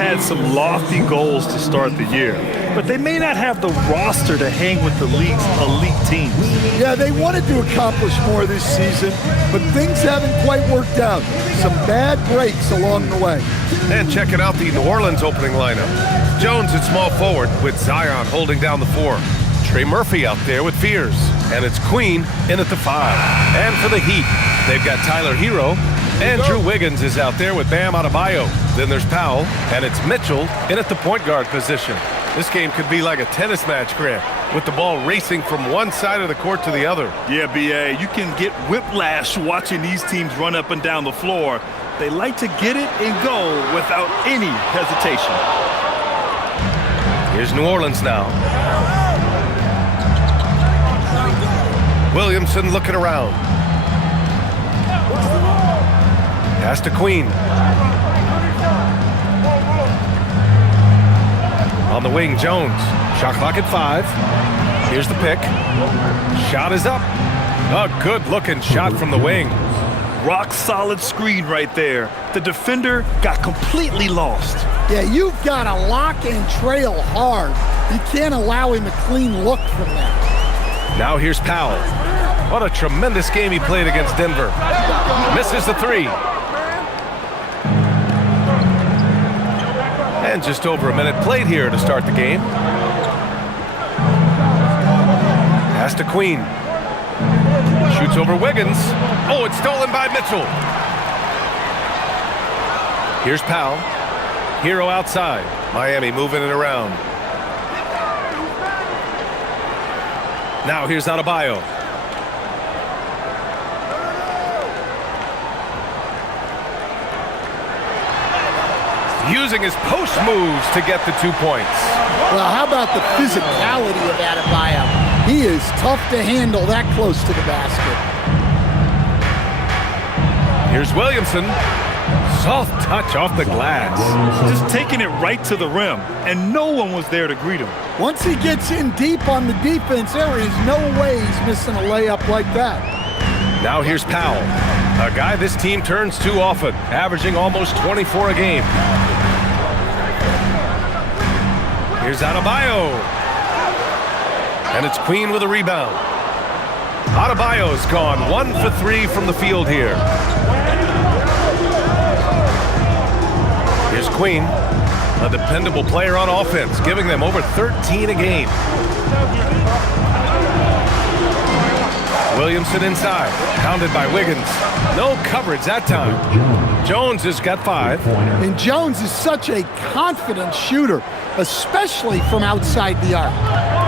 had some lofty goals to start the year, but they may not have the roster to hang with the league's elite teams. Yeah, they wanted to accomplish more this season, but things haven't quite worked out. Some bad breaks along the way. And checking out the New Orleans opening lineup. Jones at small forward with Zion holding down the 4. Trey Murphy out there with Fears. And it's Queen in at the 5. And for the Heat, they've got Tyler Hero. And Drew Wiggins is out there with Bam Adebayo. Then there's Powell, and it's Mitchell in at the point guard position. This game could be like a tennis match, Grant, with the ball racing from one side of the court to the other. Yeah, B.A., you can get whiplash watching these teams run up and down the floor. They like to get it and go without any hesitation. Here's New Orleans now. Williamson looking around. Pass to Queen. On the wing, Jones. Shot clock at 5. Here's the pick. Shot is up. A good-looking shot from the wing. Rock-solid screen right there. The defender got completely lost. Yeah, you've got to lock and trail hard. You can't allow him a clean look from that. Now here's Powell. What a tremendous game he played against Denver. Misses the 3. And just over a minute played here to start the game. Pass to Queen. Shoots over Wiggins. Oh, it's stolen by Mitchell. Here's Powell. Hero outside. Miami moving it around. Now here's Adebayo. Using his post moves to get the 2 points. Well, how about the physicality of Adebayo? He is tough to handle that close to the basket. Here's Williamson. Soft touch off the glass. Just taking it right to the rim, and no one was there to greet him. Once he gets in deep on the defense, there is no way he's missing a layup like that. Now here's Powell, a guy this team turns to often, averaging almost 24 a game. Here's Adebayo. And it's Queen with a rebound. Adebayo's gone 1 for 3 from the field here. Here's Queen, a dependable player on offense, giving them over 13 a game. Williamson inside, pounded by Wiggins. No coverage that time. Jones has got 5. And Jones is such a confident shooter, especially from outside the arc.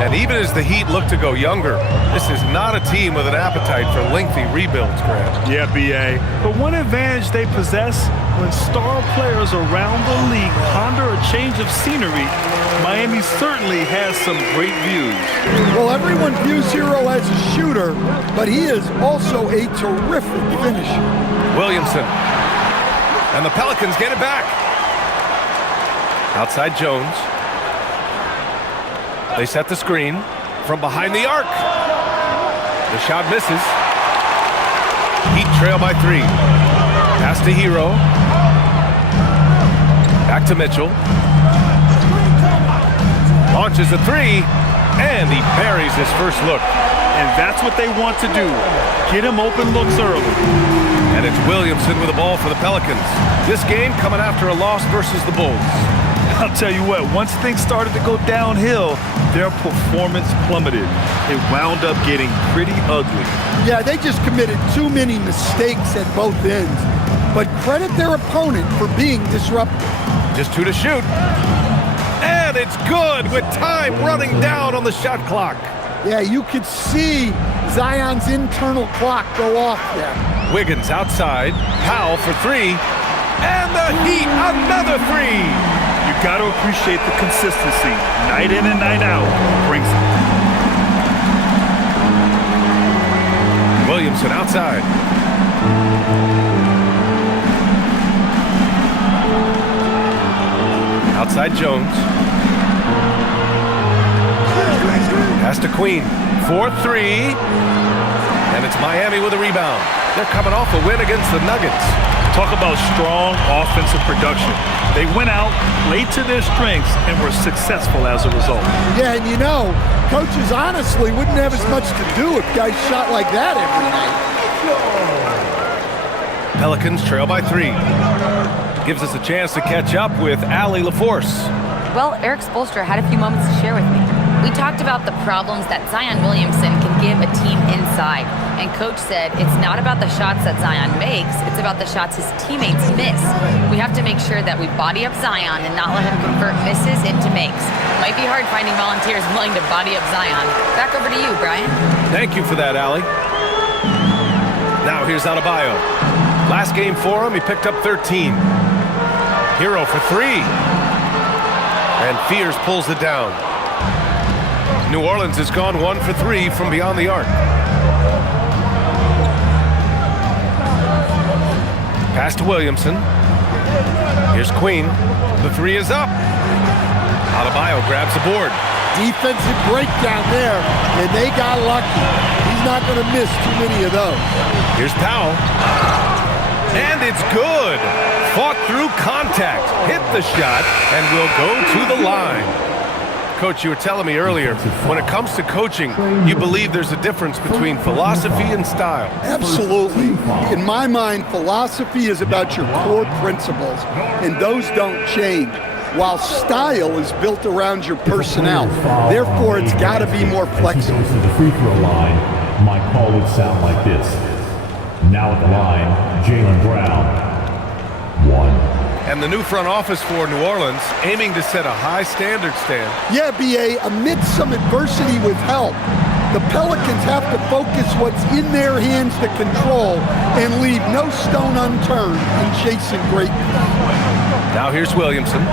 And even as the Heat look to go younger, this is not a team with an appetite for lengthy rebuilds, Grant. Yeah, B.A. But one advantage they possess, when star players around the league ponder a change of scenery, Miami certainly has some great views. Well, everyone views Hero as a shooter, but he is also a terrific finisher. Williamson. And the Pelicans get it back. Outside Jones. They set the screen from behind the arc. The shot misses. Heat trail by 3. Pass to Hero. Back to Mitchell. Launches a 3, and he buries his first look. And that's what they want to do. Get him open looks early. And it's Williamson with the ball for the Pelicans. This game coming after a loss versus the Bulls. I'll tell you what, once things started to go downhill, their performance plummeted. It wound up getting pretty ugly. Yeah, they just committed too many mistakes at both ends. But credit their opponent for being disruptive. Just 2 to shoot. And it's good with time running down on the shot clock. Yeah, you could see Zion's internal clock go off there. Wiggins outside. Powell for 3. And the Heat, another 3. You got to appreciate the consistency. Night in and night out brings it. Williamson outside. Outside Jones. Pass to Queen. 4-3. And it's Miami with a rebound. They're coming off a win against the Nuggets. Talk about strong offensive production. They went out, played to their strengths, and were successful as a result. Yeah, and you know, coaches honestly wouldn't have as much to do if guys shot like that every night. Pelicans trail by 3. Gives us a chance to catch up with Allie LaForce. Well, Eric Spoelstra had a few moments to share with me. We talked about the problems that Zion Williamson can give a team inside. And Coach said it's not about the shots that Zion makes, it's about the shots his teammates miss. We have to make sure that we body up Zion and not let him convert misses into makes. It might be hard finding volunteers willing to body up Zion. Back over to you, Brian. Thank you for that, Allie. Now here's Adebayo. Last game for him, he picked up 13. Hero for 3. And Fears pulls it down. New Orleans has gone 1 for 3 from beyond the arc. Pass to Williamson. Here's Queen. The 3 is up. Adebayo grabs the board. Defensive breakdown there, and they got lucky. He's not going to miss too many of those. Here's Powell. And it's good. Fought through contact. Hit the shot and will go to the line. Coach, you were telling me earlier, when it comes to coaching, you believe there's a difference between philosophy and style. Absolutely. In my mind, philosophy is about your core principles, and those don't change, while style is built around your personnel. Therefore, it's got to be more flexible. To the free throw line, my call would sound like this. Now at the line, Jaylen Brown. 1. And the new front office for New Orleans, aiming to set a high standard, Stan. Yeah, B.A., amidst some adversity with help, the Pelicans have to focus what's in their hands to control and leave no stone unturned in chasing greatness. Now here's Williamson,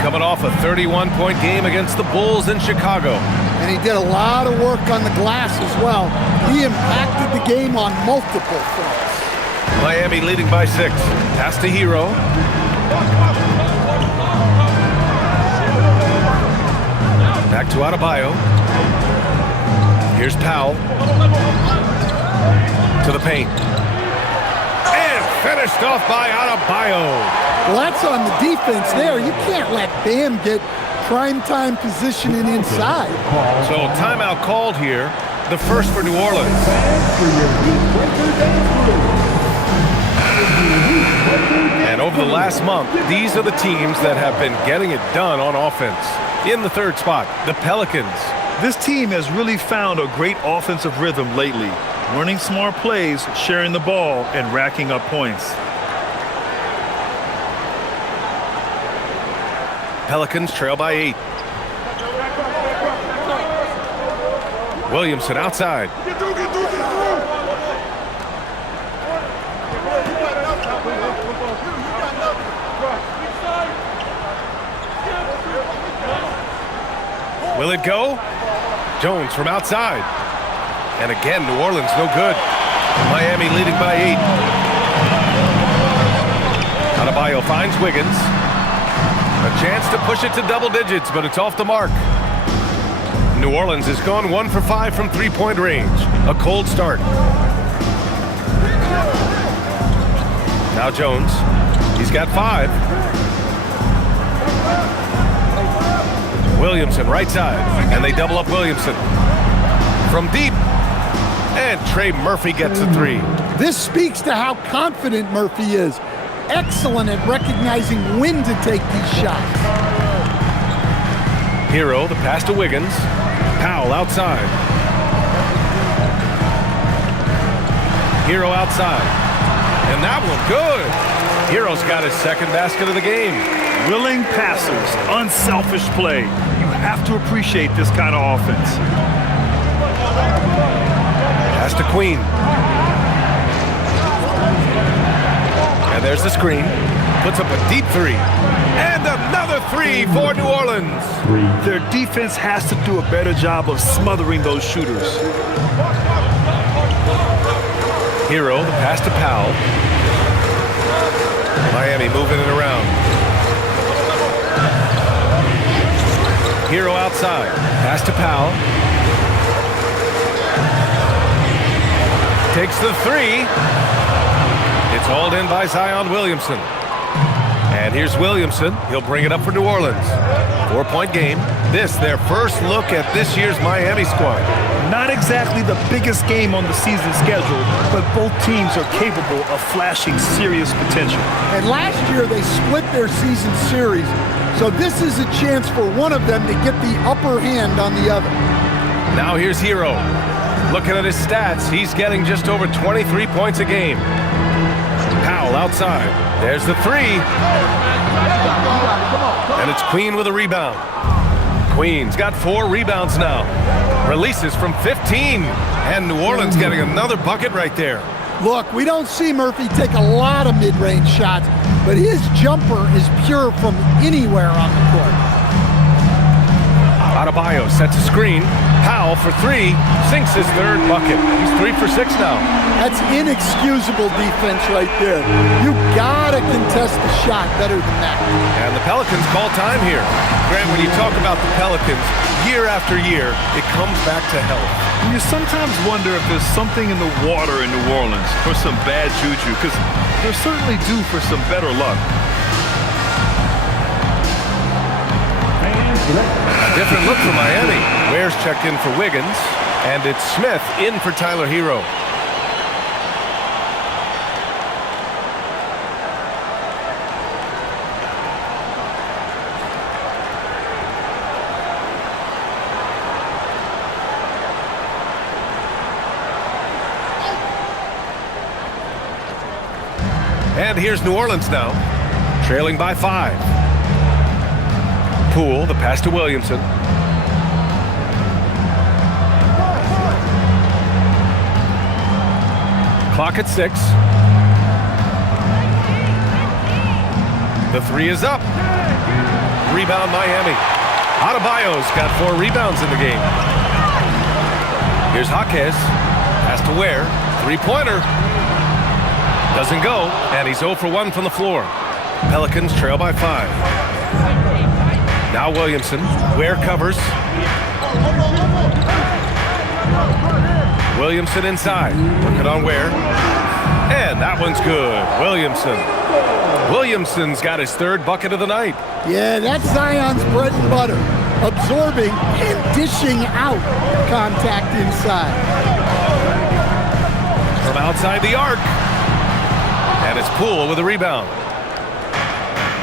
coming off a 31-point game against the Bulls in Chicago. And he did a lot of work on the glass as well. He impacted the game on multiple fronts. Miami leading by 6. Pass to Hero. Back to Adebayo. Here's Powell. To the paint. And finished off by Adebayo. Well, that's on the defense there. You can't let Bam get primetime positioning inside. So timeout called here. The first for New Orleans. And over the last month, these are the teams that have been getting it done on offense. In the third spot, the Pelicans. This team has really found a great offensive rhythm lately, running smart plays, sharing the ball, and racking up points. Pelicans trail by 8. Williamson outside. Will it go? Jones from outside. And again, New Orleans no good. Miami leading by 8. Adebayo finds Wiggins. A chance to push it to double digits, but it's off the mark. New Orleans has gone 1 for 5 from three-point range. A cold start. Now Jones. He's got 5. Williamson right side, and they double up Williamson. From deep, and Trey Murphy gets a 3. This speaks to how confident Murphy is. Excellent at recognizing when to take these shots. Hero, the pass to Wiggins. Powell outside. Hero outside. And that one good. Hero's got his second basket of the game. Willing passers, unselfish play. You have to appreciate this kind of offense. Pass to Queen. And there's the screen. Puts up a deep 3. And another 3 for New Orleans. Their defense has to do a better job of smothering those shooters. Hero, the pass to Powell. Miami moving it around. Hero outside. Pass to Powell. takes the three. It's hauled in by Zion Williamson. And here's Williamson. He'll bring it up for New Orleans. 4-point game. This, their first look at this year's Miami squad. Not exactly the biggest game on the season schedule, but both teams are capable of flashing serious potential. And last year they split their season series, so this is a chance for one of them to get the upper hand on the other. Now here's Hero. Looking at his stats, he's getting just over 23 points a game. Powell outside. There's the three. And it's Queen with a rebound. Queen's got 4 rebounds now. Releases from 15. And New Orleans getting another bucket right there. Look, we don't see Murphy take a lot of mid-range shots, but his jumper is pure from anywhere on the court. Adebayo sets a screen. Powell for 3. Sinks his 3rd bucket. He's 3 for 6 now. That's inexcusable defense right there. You gotta contest the shot better than that. And the Pelicans call time here. Grant, when you talk about the Pelicans, year after year, it comes back to health. You sometimes wonder if there's something in the water in New Orleans for some bad juju, because they're certainly due for some better luck. A different look for Miami. Ware's checked in for Wiggins, and it's Smith in for Tyler Hero. And here's New Orleans now, trailing by 5. Poole, the pass to Williamson. Clock at 6. The 3 is up. Rebound Miami. Adebayo's got 4 rebounds in the game. Here's Jaquez. Pass to Ware. 3-pointer. Doesn't go, and he's 0 for 1 from the floor. Pelicans trail by 5. Now Williamson. Ware covers. Williamson inside. Working on Ware. And that one's good. Williamson's got his 3rd bucket of the night. Yeah, that's Zion's bread and butter. Absorbing and dishing out contact inside. From outside the arc. And it's Poole with a rebound.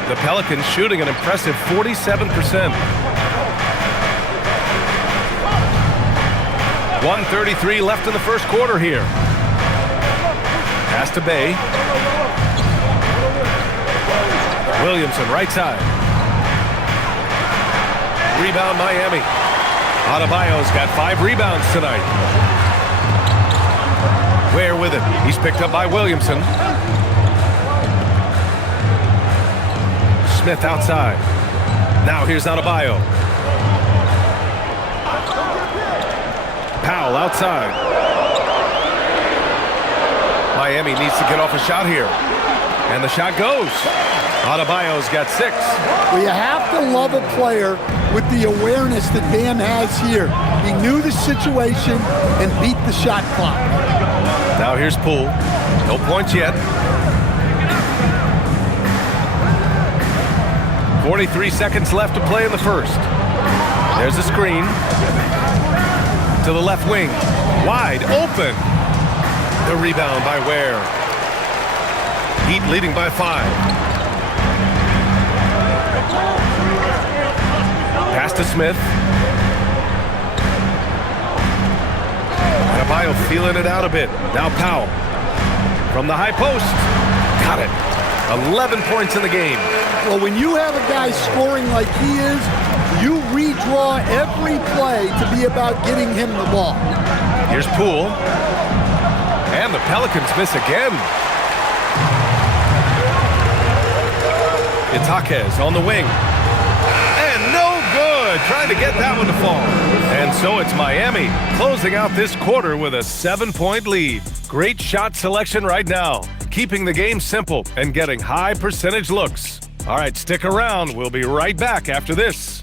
The Pelicans shooting an impressive 47%. 1:33 left in the first quarter here. Pass to Bay. Williamson right side. Rebound Miami. Adebayo's got 5 rebounds tonight. Ware with it. He's picked up by Williamson. Smith outside. Now here's Adebayo. Powell outside. Miami needs to get off a shot here. And the shot goes. Adebayo's got 6. Well, you have to love a player with the awareness that Bam has here. He knew the situation and beat the shot clock. Now here's Poole. No points yet. 43 seconds left to play in the first. There's a screen. To the left wing. Wide open. The rebound by Ware. Heat leading by 5. Pass to Smith. Adebayo feeling it out a bit. Now Powell. From the high post. Got it. 11 points in the game. Well, when you have a guy scoring like he is, you redraw every play to be about getting him the ball. Here's Poole. And the Pelicans miss again. It's Jaquez on the wing. And no good. Trying to get that one to fall. And so it's Miami closing out this quarter with a 7-point lead. Great shot selection right now. Keeping the game simple and getting high percentage looks. All right, stick around. We'll be right back after this.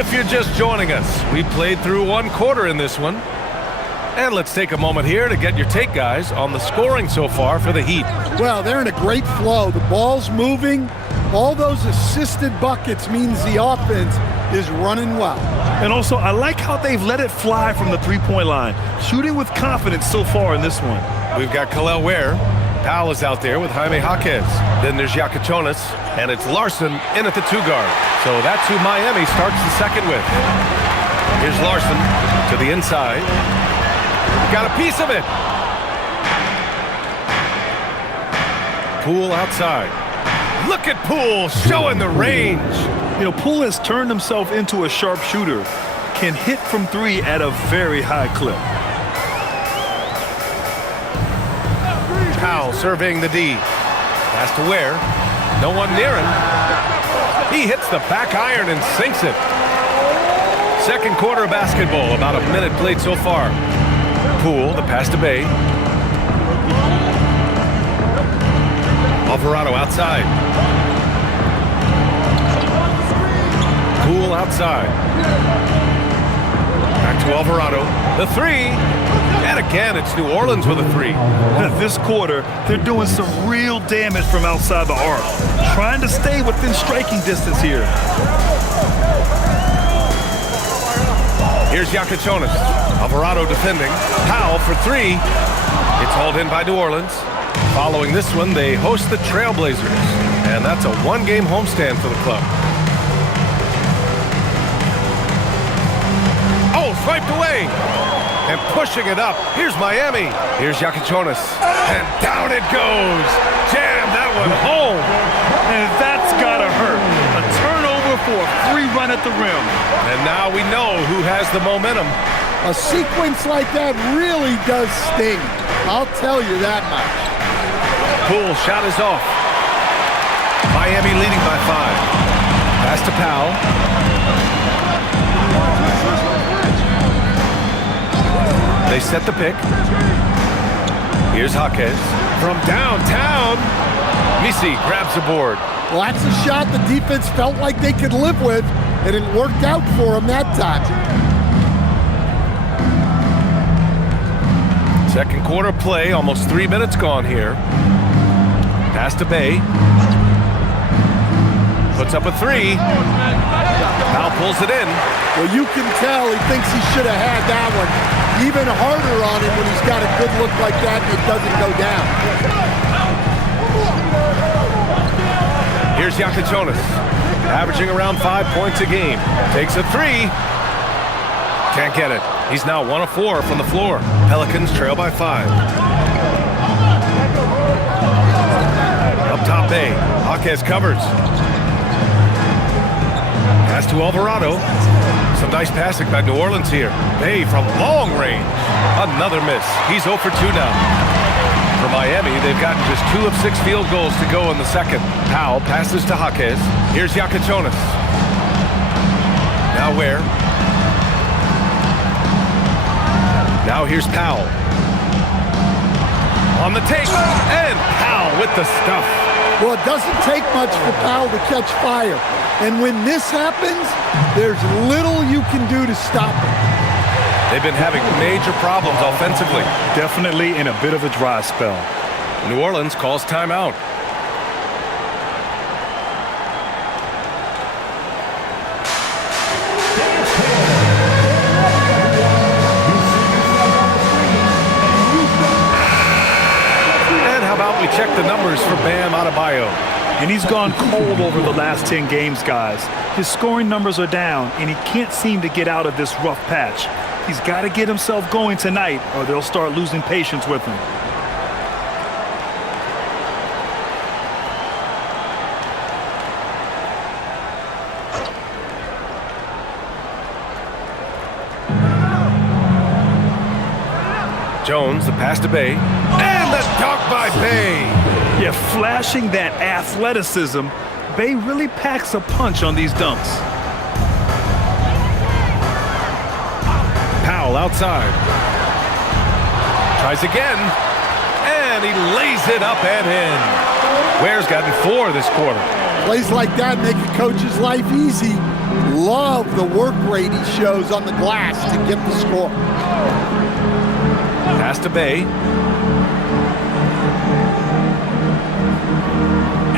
If you're just joining us, we played through one quarter in this one. And let's take a moment here to get your take, guys, on the scoring so far for the Heat. Well, they're in a great flow. The ball's moving. All those assisted buckets means the offense is running well. And also, I like how they've let it fly from the three-point line, shooting with confidence so far in this one. We've got Khalil Ware. Powell is out there with Jaime Jaquez. Then there's Yakachonis, and it's Larson in at the 2-guard. So that's who Miami starts the second with. Here's Larson to the inside. Got a piece of it. Poole outside. Look at Poole showing the range. You know, Poole has turned himself into a sharp shooter. Can hit from three at a very high clip. Powell surveying the D. Pass to Ware. No one near him. He hits the back iron and sinks it. Second quarter of basketball, about a minute played so far. Poole, the pass to Bay. Alvarado outside. Poole outside. Back to Alvarado. The three. And again, it's New Orleans with a three. This quarter, they're doing some real damage from outside the arc. Trying to stay within striking distance here. Here's Yakachonis. Alvarado defending. Powell for three. It's hauled in by New Orleans. Following this one, they host the Trailblazers. And that's a one-game homestand for the club. Oh, swiped away. And pushing it up. Here's Miami. Here's Yakachonis. And down it goes. Jam that one home. And that's gotta hurt. A turnover for a free run at the rim. And now we know who has the momentum. A sequence like that really does sting. I'll tell you that much. Poole shot is off. Miami leading by 5. Pass to Powell. They set the pick. Here's Jaquez from downtown. Misi grabs the board. Well, that's a shot the defense felt like they could live with, and it worked out for them that time. Second quarter play, almost 3 minutes gone here. Pass to Bay. Puts up a three. Powell pulls it in. Well, you can tell he thinks he should have had that one. Even harder on him when he's got a good look like that and it doesn't go down. Here's Yakachonis, averaging around 5 points a game. Takes a three. Can't get it. He's now 1 of 4 from the floor. Pelicans trail by 5. Up top Bay. Jaquez covers. Pass to Alvarado. Some nice passing by New Orleans here. Bay from long range. Another miss. He's 0 for 2 now. For Miami, they've gotten just 2 of 6 field goals to go in the second. Powell passes to Jaquez. Here's Yakachonis. Now Ware. Now here's Powell. On the take. And Powell with the stuff. Well, it doesn't take much for Powell to catch fire. And when this happens, there's little you can do to stop it. They've been having major problems offensively. Definitely in a bit of a dry spell. New Orleans calls timeout. And how about we check the numbers for Bam Adebayo? And he's gone cold over the last 10 games, guys. His scoring numbers are down, and he can't seem to get out of this rough patch. He's got to get himself going tonight, or they'll start losing patience with him. Jones, the pass to Bay. And the dunk by Bay. Yeah, flashing that athleticism, Bay really packs a punch on these dunks. Powell outside. Tries again. And he lays it up and in. Ware's gotten 4 this quarter. Plays like that make a coach's life easy. Love the work rate he shows on the glass to get the score. Pass to Bay.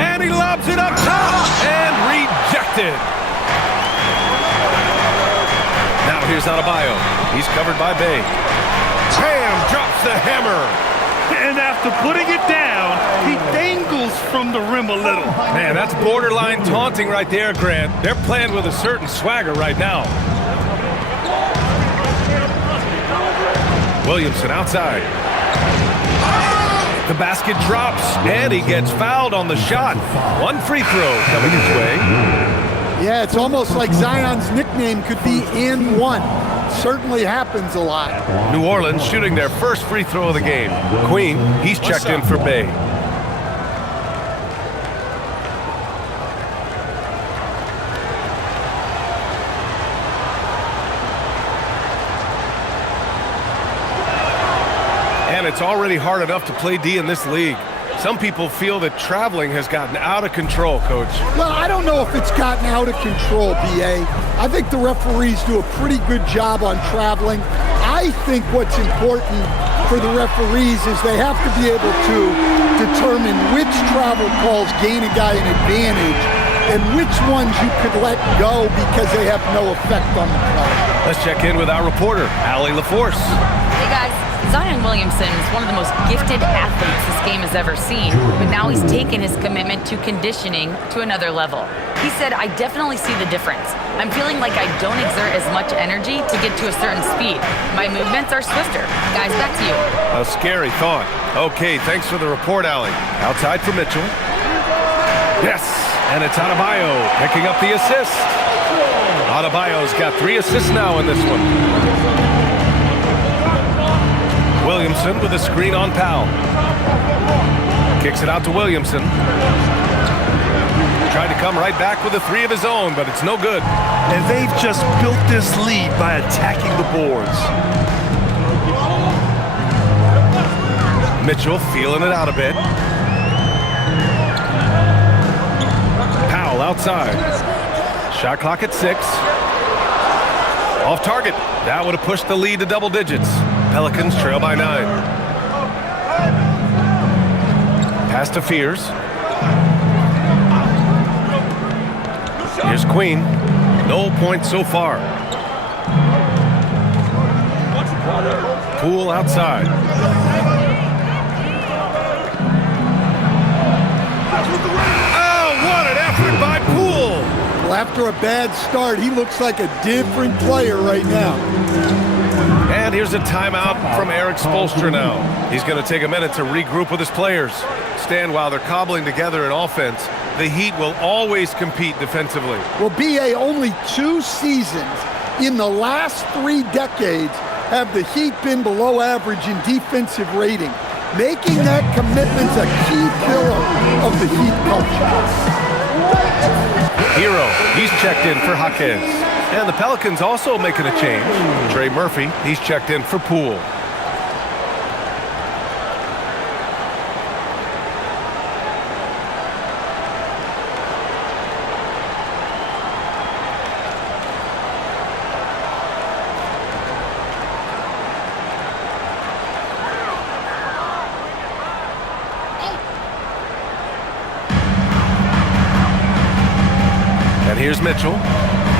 And he lobs it up top and rejected. Now here's Adebayo. He's covered by Bay. Bam! Drops the hammer. And after putting it down, he dangles from the rim a little. Man, that's borderline taunting right there, Grant. They're playing with a certain swagger right now. Williamson outside. The basket drops, and he gets fouled on the shot. One free throw coming his way. Yeah, it's almost like Zion's nickname could be "and one." Certainly happens a lot. New Orleans shooting their first free throw of the game. Queen, he's checked in for Bay. And it's already hard enough to play D in this league. Some people feel that traveling has gotten out of control, Coach. Well, I don't know if it's gotten out of control, B.A. I think the referees do a pretty good job on traveling. I think what's important for the referees is they have to be able to determine which travel calls gain a guy an advantage and which ones you could let go because they have no effect on the play. Let's check in with our reporter, Allie LaForce. Hey guys, Zion Williamson is one of the most gifted athletes this game has ever seen, but now he's taken his commitment to conditioning to another level. He said, "I definitely see the difference. I'm feeling like I don't exert as much energy to get to a certain speed. My movements are swifter." Guys, back to you. A scary thought. Okay, thanks for the report, Allie. Outside for Mitchell. Yes, and it's Adebayo picking up the assist. Adebayo's got 3 assists now in this one. Williamson with a screen on Powell. Kicks it out to Williamson. Tried to come right back with a 3 of his own, but it's no good. And they've just built this lead by attacking the boards. Mitchell feeling it out a bit. Powell outside. Shot clock at 6. Off target. That would have pushed the lead to double digits. Pelicans trail by 9. Pass to Fears. Here's Queen. No points so far. Poole outside. Oh, what an effort by Poole! Well, after a bad start, he looks like a different player right now. And here's a timeout from Eric Spoelstra now. He's going to take a minute to regroup with his players. Stan, while they're cobbling together an offense, the Heat will always compete defensively. Well, B.A., only 2 seasons in the last 3 decades have the Heat been below average in defensive rating, making that commitment a key pillar of the Heat culture. Hero, he's checked in for Jaquez. And the Pelicans also making a change. Trey Murphy, he's checked in for Poole. And here's Mitchell.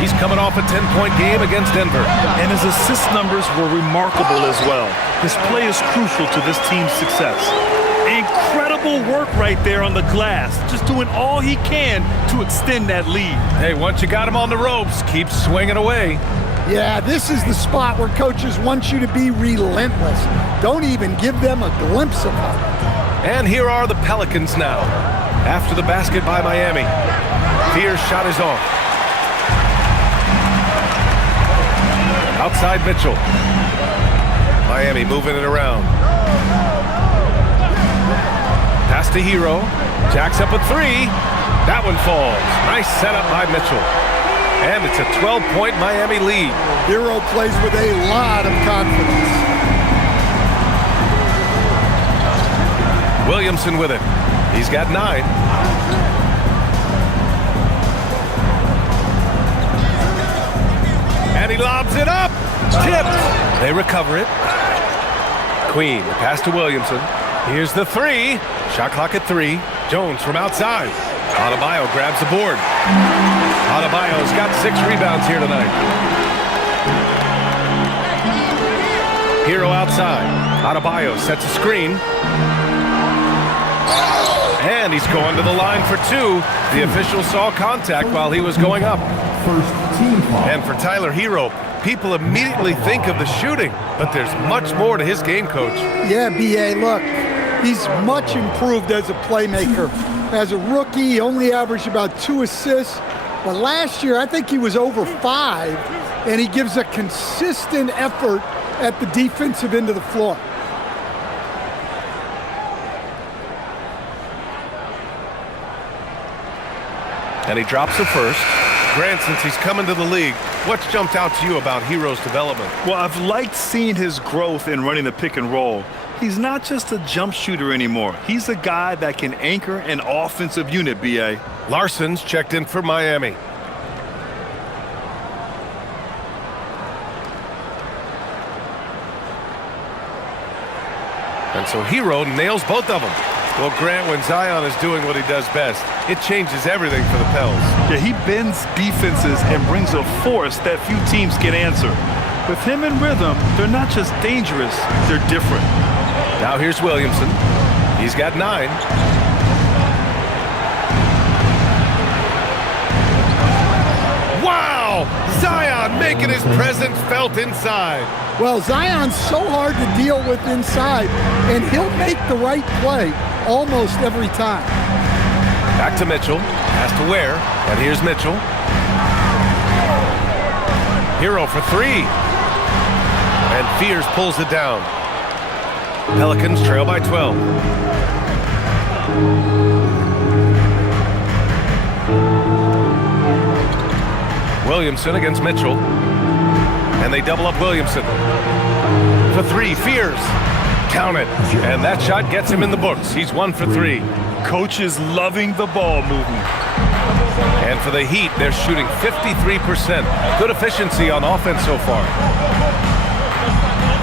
He's coming off a 10-point game against Denver. And his assist numbers were remarkable as well. His play is crucial to this team's success. Incredible work right there on the glass. Just doing all he can to extend that lead. Hey, once you got him on the ropes, keep swinging away. Yeah, this is the spot where coaches want you to be relentless. Don't even give them a glimpse of it. And here are the Pelicans now. After the basket by Miami. Fear's shot is off. Outside Mitchell. Miami moving it around. Pass to Hero. Jacks up a 3. That one falls. Nice setup by Mitchell. And it's a 12-point Miami lead. Hero plays with a lot of confidence. Williamson with it. He's got 9. he lobs it up. Tipped. They recover it. Queen, the pass to Williamson. Here's the three. Shot clock at 3. Jones from outside. Adebayo grabs the board. Adebayo's got 6 rebounds here tonight. Hero outside. Adebayo sets a screen. And he's going to the line for 2. The official saw contact while he was going up. First team foul. And for Tyler Hero, people immediately think of the shooting, but there's much more to his game, Coach. Yeah, B.A., look, he's much improved as a playmaker. As a rookie, he only averaged about 2 assists. But last year, I think he was over 5, and he gives a consistent effort at the defensive end of the floor. And he drops the first. Grant, since he's come into the league, what's jumped out to you about Hero's development? Well, I've liked seeing his growth in running the pick and roll. He's not just a jump shooter anymore. He's a guy that can anchor an offensive unit, B.A. Larson's checked in for Miami. And so Hero nails both of them. Well, Grant, when Zion is doing what he does best, it changes everything for the Pels. Yeah, he bends defenses and brings a force that few teams can answer. With him in rhythm, they're not just dangerous, they're different. Now here's Williamson. He's got 9. Wow! Zion making his presence felt inside. Well, Zion's so hard to deal with inside, and he'll make the right play almost every time. Back to Mitchell. Has to Ware. And here's Mitchell. Hero for 3. And Fears pulls it down. Pelicans trail by 12. Williamson against Mitchell. And they double up Williamson. For 3, Fears. Count it. And that shot gets him in the books. He's 1 for 3. Coach is loving the ball movement. And for the Heat, they're shooting 53%. Good efficiency on offense so far.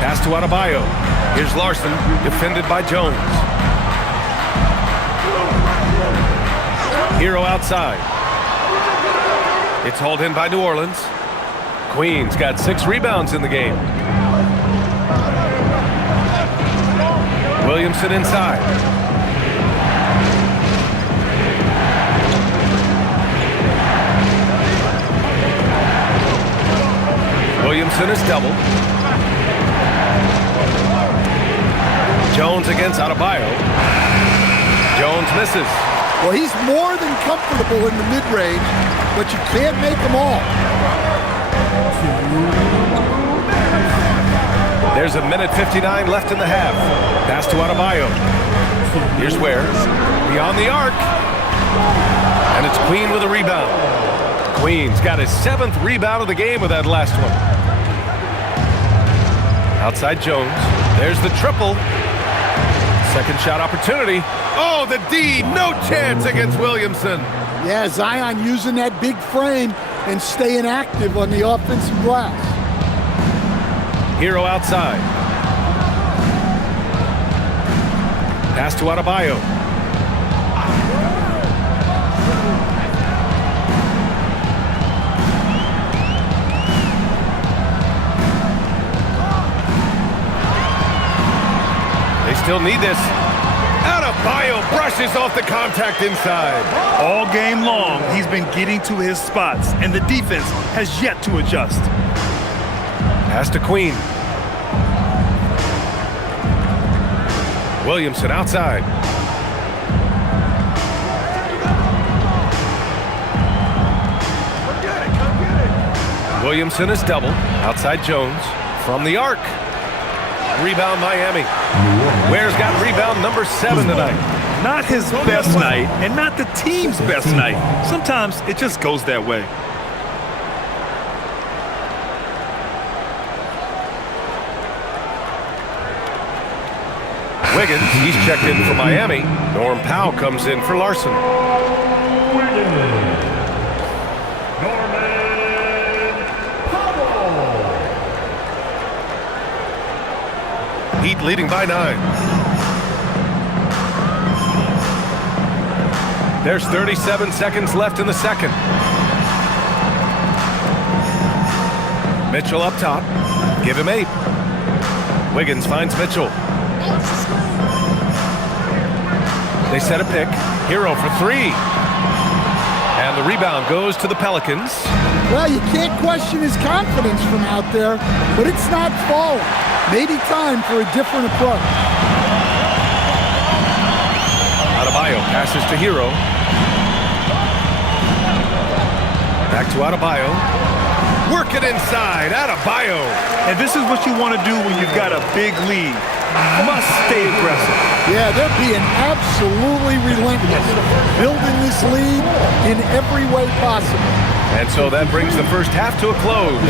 Pass to Adebayo. Here's Larson, defended by Jones. Hero outside. It's hauled in by New Orleans. Queen's got 6 rebounds in the game. Williamson inside. Williamson is doubled. Jones against Adebayo. Jones misses. Well, he's more than comfortable in the mid-range, but you can't make them all. There's a minute 59 left in the half. Pass to Adebayo. Here's Ware. Beyond the arc. And it's Queen with a rebound. Queen's got his 7th rebound of the game with that last one. Outside Jones. There's the triple. Second shot opportunity. Oh, the D. No chance against Williamson. Yeah, Zion using that big frame and staying active on the offensive glass. Hero outside. Pass to Adebayo. They still need this. Adebayo brushes off the contact inside. All game long, he's been getting to his spots, and the defense has yet to adjust. Pass to Queen. Williamson outside. Williamson is doubled. Outside Jones. From the arc. Rebound Miami. Ware's got rebound number 7 tonight. Not his best night, and not the team's best night. Sometimes it just goes that way. Wiggins, he's checked in for Miami. Norm Powell comes in for Larson. Heat leading by 9. There's 37 seconds left in the second. Mitchell up top. Give him 8. Wiggins finds Mitchell. They set a pick. Hero for 3. And the rebound goes to the Pelicans. Well, you can't question his confidence from out there, but it's not falling. Maybe time for a different approach. Adebayo passes to Hero. Back to Adebayo. Work it inside. Adebayo. And this is what you want to do when you've got a big lead. Must stay aggressive. Yeah, they're being absolutely relentless, building this lead in every way possible. And so that brings the first half to a close.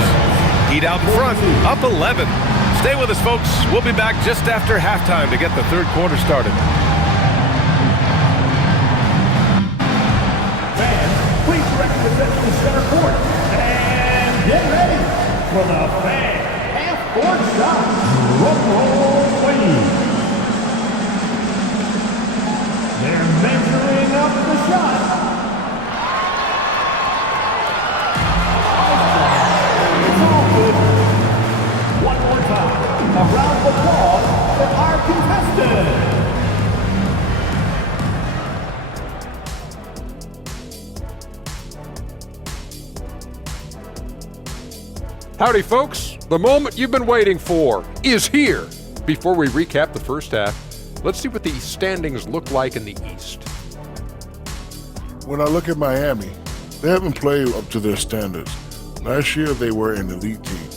Heat out in front, up 11. Stay with us, folks. We'll be back just after halftime to get the third quarter started. Fans, please direct the to the center court. And get ready for the fan half-court shot. Drum roll, please. They're measuring up the shot. It's all good. One more time. A round of applause for our contestants. Howdy, folks. The moment you've been waiting for is here. Before we recap the first half, let's see what the standings look like in the East. When I look at Miami, they haven't played up to their standards. Last year, they were an elite team.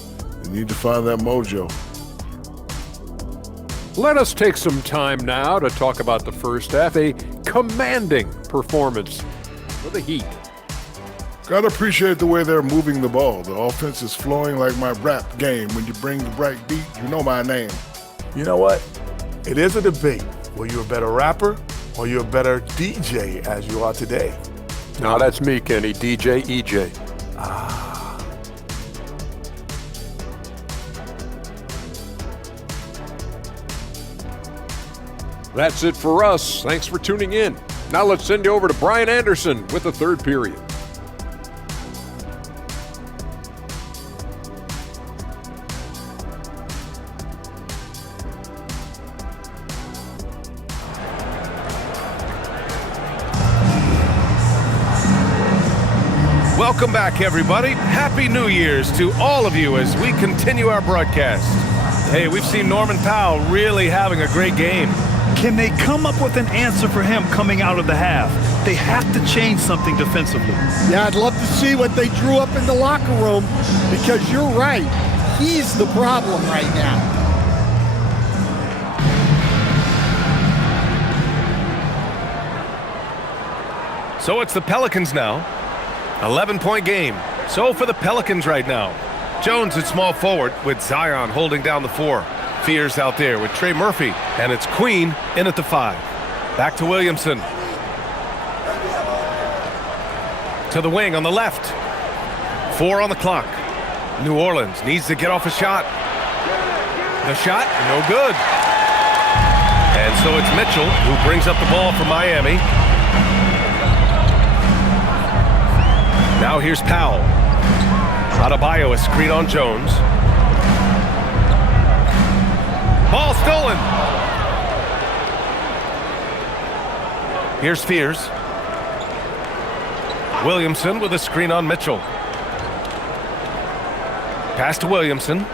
They need to find that mojo. Let us take some time now to talk about the first half, a commanding performance for the Heat. Gotta appreciate the way they're moving the ball. The offense is flowing like my rap game. When you bring the right beat, you know my name. You know what? It is a debate. Were you a better rapper or you're a better DJ as you are today? Now that's me, Kenny, DJ EJ. That's it for us. Thanks for tuning in. Now let's send you over to Brian Anderson with the third period. Welcome back, everybody. Happy New Year's to all of you as we continue our broadcast. Hey, we've seen Norman Powell really having a great game. Can they come up with an answer for him coming out of the half? They have to change something defensively. Yeah, I'd love to see what they drew up in the locker room, because you're right. He's the problem right now. So it's the Pelicans now. 11-point game. So for the Pelicans right now. Jones at small forward with Zion holding down the 4. Fears out there with Trey Murphy. And it's Queen in at the 5. Back to Williamson. To the wing on the left. 4 on the clock. New Orleans needs to get off a shot. The shot, no good. And so it's Mitchell who brings up the ball for Miami. Now here's Powell. Adebayo, a screen on Jones. Ball stolen. Here's Fears. Williamson with a screen on Mitchell. Pass to Williamson.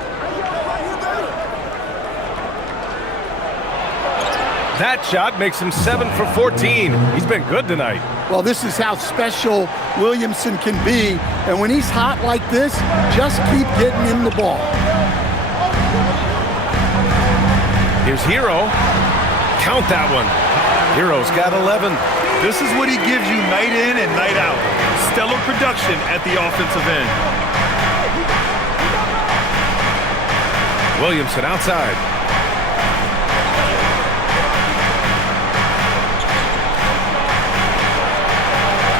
That shot makes him 7 for 14. He's been good tonight. Well, this is how special Williamson can be. And when he's hot like this, just keep getting him the ball. Here's Hero. Count that one. Hero's got 11. This is what he gives you night in and night out. Stellar production at the offensive end. Williamson outside.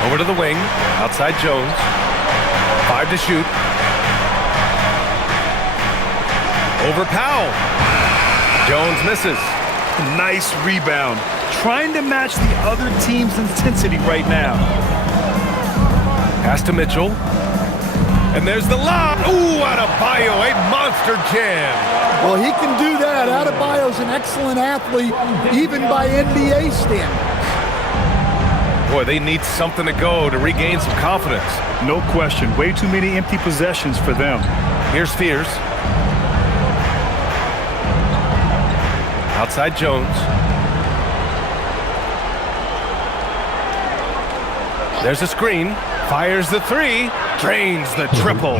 Over to the wing, outside Jones. 5 to shoot. Over Powell. Jones misses. Nice rebound. Trying to match the other team's intensity right now. Pass to Mitchell. And there's the lob. Ooh, Adebayo, a monster jam. Well, he can do that. Adebayo's an excellent athlete, even by NBA standards. Boy, they need something to go to regain some confidence. No question. Way too many empty possessions for them. Here's Fears. Outside Jones. There's a screen. Fires the three. Drains the triple.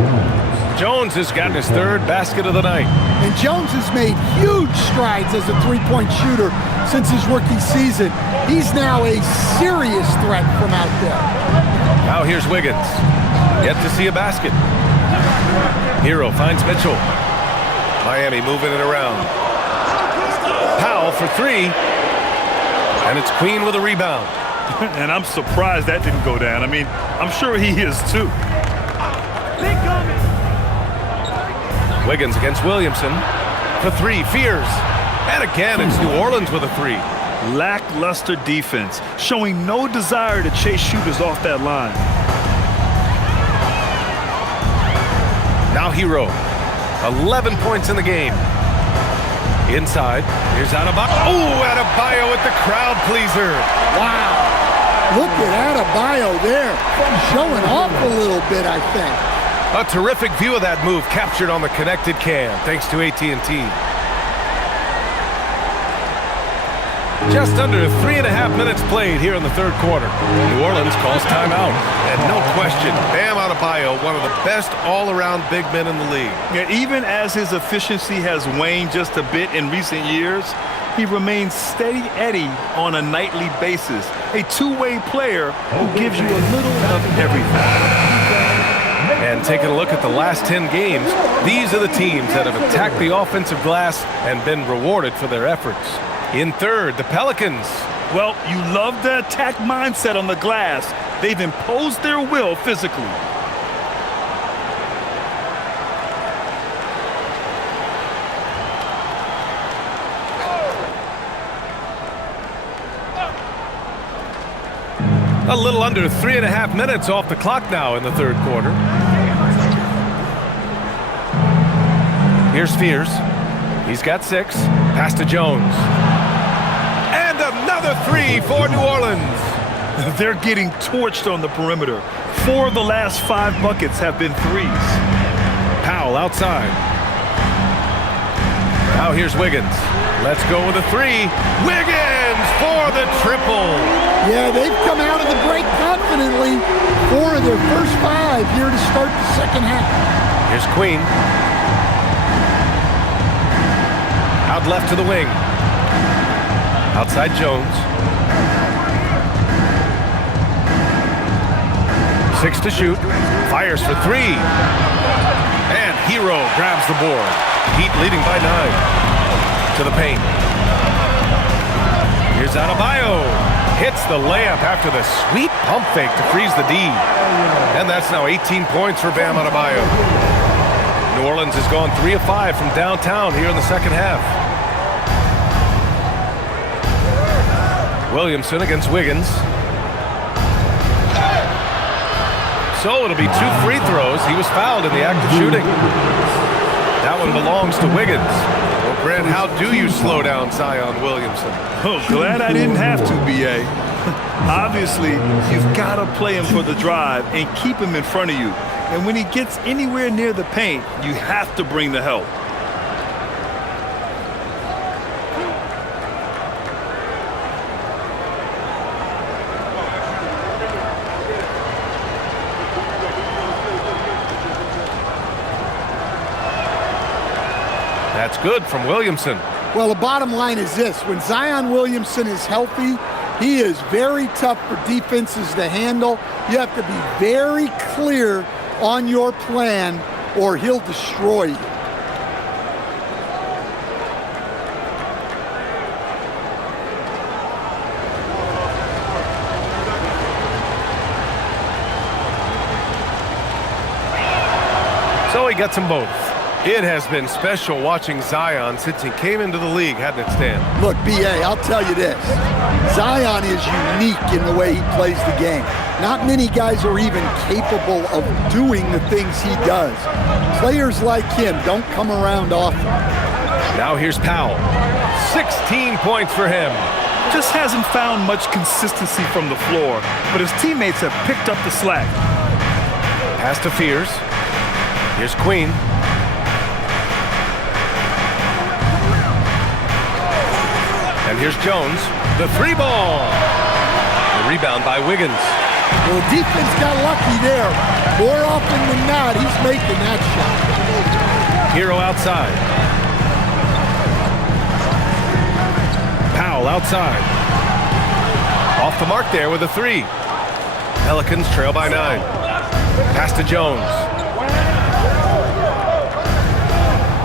Jones has gotten his third basket of the night. And Jones has made huge strides as a three-point shooter since his rookie season. He's now a serious threat from out there. Now here's Wiggins. Yet to see a basket. Hero finds Mitchell. Miami moving it around. Powell for three. And it's Queen with a rebound. And I'm surprised that didn't go down. I mean, I'm sure he is too. Wiggins against Williamson for three. Fears. And again, it's New Orleans with a three. Lackluster defense, showing no desire to chase shooters off that line. Now Hero. 11 points in the game. Inside. Here's Adebayo. Oh, Adebayo with the crowd pleaser. Wow. Look at Adebayo there. Showing off a little bit, I think. A terrific view of that move captured on the connected cam, thanks to AT&T. Just under 3.5 minutes played here in the third quarter. New Orleans calls timeout. And no question, Bam Adebayo, one of the best all-around big men in the league. Yeah, even as his efficiency has waned just a bit in recent years, he remains steady Eddie on a nightly basis. A two-way player who gives you a little of everything. And taking a look at the last 10 games, these are the teams that have attacked the offensive glass and been rewarded for their efforts. In third, the Pelicans. Well, you love the attack mindset on the glass. They've imposed their will physically. A little under 3.5 minutes off the clock now in the third quarter. Here's Fears. He's got 6. Pass to Jones. And another three for New Orleans. They're getting torched on the perimeter. 4 of the last 5 buckets have been threes. Powell outside. Now here's Wiggins. Let's go with a three. Wiggins for the triple. Yeah, they've come out of the break confidently. 4 of their first 5 here to start the second half. Here's Queen. Out left to the wing. Outside Jones. 6 to shoot. Fires for 3. And Hero grabs the board. Heat leading by 9. To the paint. Here's Adebayo. Hits the layup after the sweet pump fake to freeze the D. And that's now 18 points for Bam Adebayo. New Orleans has gone 3 of 5 from downtown here in the second half. Williamson against Wiggins. So it'll be 2 free throws. He was fouled in the act of shooting. That one belongs to Wiggins. Well, Brent, how do you slow down Zion Williamson? Oh, glad I didn't have to, B.A. Obviously, you've got to play him for the drive and keep him in front of you. And when he gets anywhere near the paint, you have to bring the help. That's good from Williamson. Well, the bottom line is this. When Zion Williamson is healthy, he is very tough for defenses to handle. You have to be very clear on your plan or he'll destroy you. So he gets them both. It has been special watching Zion since he came into the league, hasn't it, Stan? Look, B.A., I'll tell you this. Zion is unique in the way he plays the game. Not many guys are even capable of doing the things he does. Players like him don't come around often. Now here's Powell. 16 points for him. Just hasn't found much consistency from the floor, but his teammates have picked up the slack. Pass to Fears. Here's Queen. And here's Jones. The three ball. The rebound by Wiggins. Well, defense got lucky there. More often than not, he's making that shot. Hero outside. Powell outside. Off the mark there with a three. Pelicans trail by 9. Pass to Jones.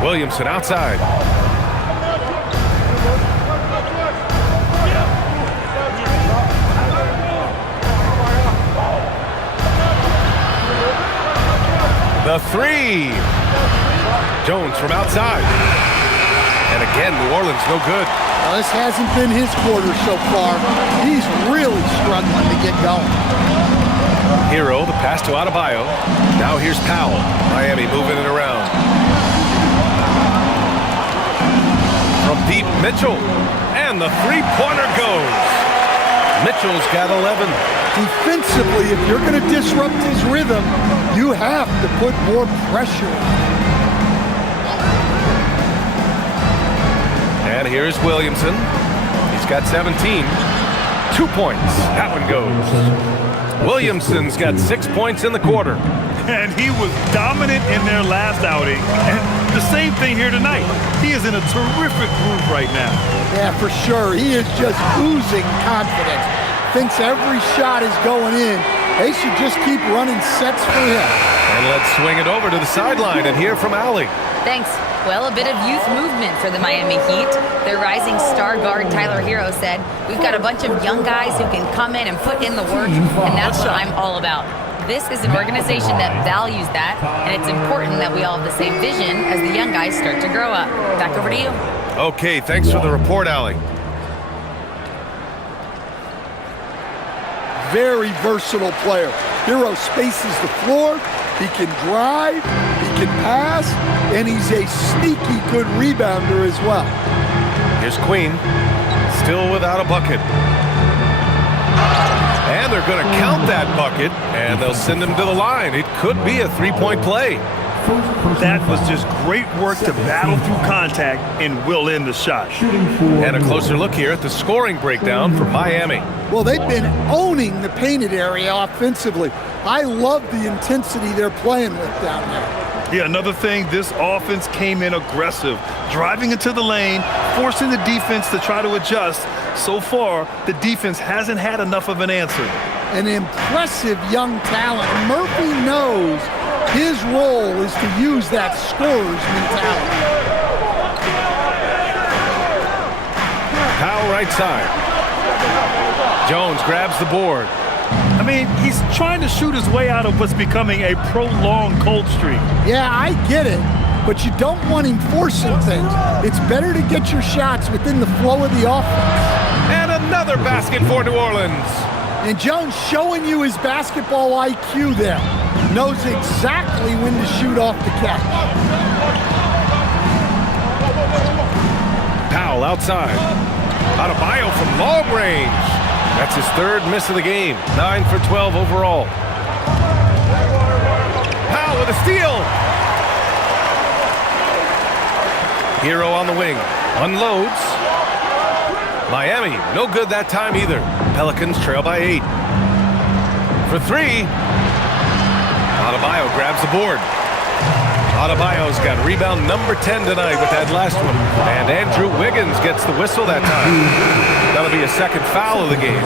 Williamson outside. The three. Jones from outside. And again, New Orleans no good. Well, this hasn't been his quarter so far. He's really struggling to get going. Hero, the pass to Adebayo. Now here's Powell. Miami moving it around. From deep, Mitchell. And the three-pointer goes. Mitchell's got 11. Defensively, if you're going to disrupt his rhythm, you have to put more pressure on him. And here's Williamson. He's got 17. 2 points. That one goes. Williamson's got 6 points in the quarter. And he was dominant in their last outing. And the same thing here tonight. He is in a terrific groove right now. Yeah, for sure. He is just oozing confidence. Thinks every shot is going in. They should just keep running sets for him. And let's swing it over to the sideline and hear from Allie. Thanks. Well, a bit of youth movement for the Miami Heat. Their rising star guard, Tyler Hero, said, "We've got a bunch of young guys who can come in and put in the work, and that's what I'm all about." This is an organization that values that, and it's important that we all have the same vision as the young guys start to grow up. Back over to you. Okay, thanks for the report, Allie. Very versatile player. Hero spaces the floor. He can drive, he can pass, and he's a sneaky good rebounder as well. Here's Queen, still without a bucket. And they're going to count that bucket, and they'll send him to the line. It could be a three-point play. That was just great work to battle through contact and will in the shot. And a closer look here at the scoring breakdown for Miami. Well, they've been owning the painted area offensively. I love the intensity they're playing with down there. Yeah, another thing, this offense came in aggressive, driving into the lane, forcing the defense to try to adjust. So far, the defense hasn't had enough of an answer. An impressive young talent. Murphy knows his role is to use that scorer's mentality. Powell right side. Jones grabs the board. I mean, he's trying to shoot his way out of what's becoming a prolonged cold streak. Yeah, I get it, but you don't want him forcing things. It's better to get your shots within the flow of the offense. And another basket for New Orleans. And Jones showing you his basketball IQ there. Knows exactly when to shoot off the catch. Powell outside. Adebayo from long range. That's his third miss of the game. 9 for 12 overall. Powell with a steal. Hero on the wing. Unloads. Miami, no good that time either. Pelicans trail by 8. For 3. Adebayo grabs the board. Adebayo's got rebound number 10 tonight with that last one. And Andrew Wiggins gets the whistle that time. That'll be a second foul of the game.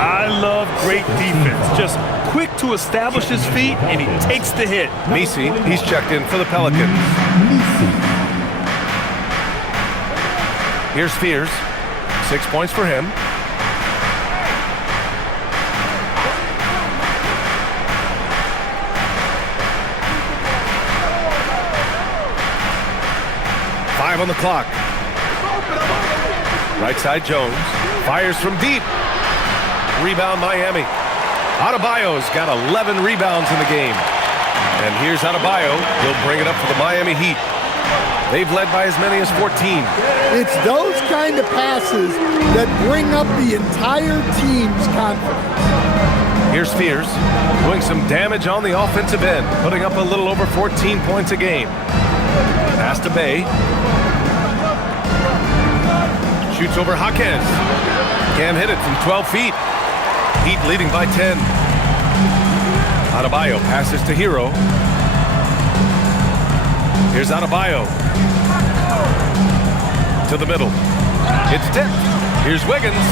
I love great defense. Just quick to establish his feet, and he takes the hit. Messi, he's checked in for the Pelicans. Here's Fears. 6 points for him. 5 on the clock. Right side Jones. Fires from deep. Rebound Miami. Adebayo's got 11 rebounds in the game. And here's Adebayo. He'll bring it up for the Miami Heat. They've led by as many as 14. It's those kind of passes that bring up the entire team's confidence. Here's Fears doing some damage on the offensive end, putting up a little over 14 points a game. Pass to Bay. Shoots over Jaquez. Can't hit it from 12 feet. Heat leading by 10. Adebayo passes to Hero. Here's Adebayo. To the middle. It's tipped. Here's Wiggins.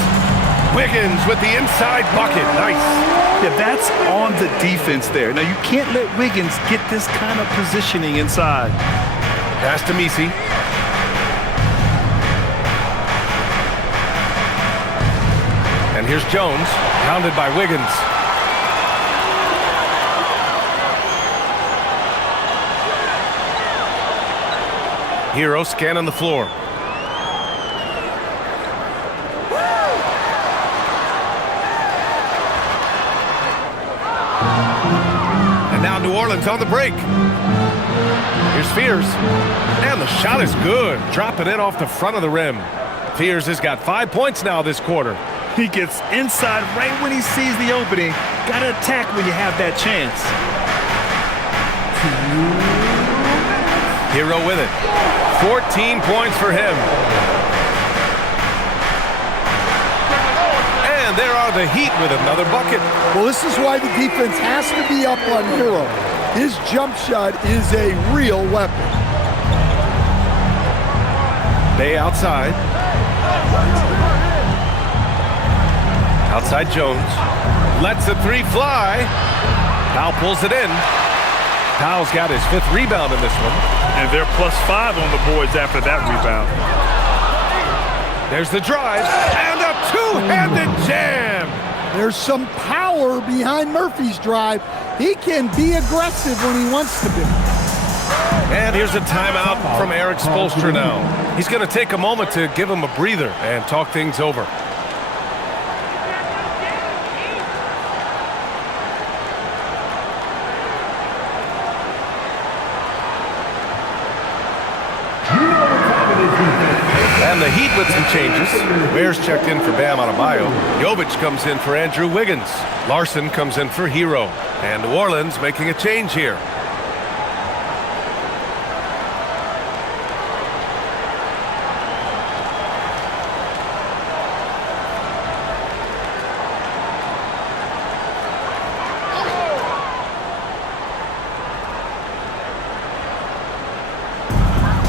Wiggins with the inside bucket. Nice. Yeah, that's on the defense there. Now, you can't let Wiggins get this kind of positioning inside. Pass to Misi. And here's Jones, pounded by Wiggins. Hero scanning the floor. And now New Orleans on the break. Here's Fears. And the shot is good. Dropping it off the front of the rim. Fears has got 5 points now this quarter. He gets inside right when he sees the opening. Got to attack when you have that chance. Hero with it. 14 points for him. And there are the Heat with another bucket. Well, this is why the defense has to be up on Hero. His jump shot is a real weapon. Bay outside. Outside Jones. Lets the three fly. Powell pulls it in. Powell's got his 5th rebound in this one. And they're +5 on the boards after that rebound. There's the drive. And a two-handed jam. There's some power behind Murphy's drive. He can be aggressive when he wants to be. And here's a timeout from Eric Spoelstra now. He's going to take a moment to give him a breather and talk things over. And the Heat with some changes. Bears checked in for Bam Adebayo. Jovic comes in for Andrew Wiggins. Larson comes in for Hero. And New Orleans making a change here.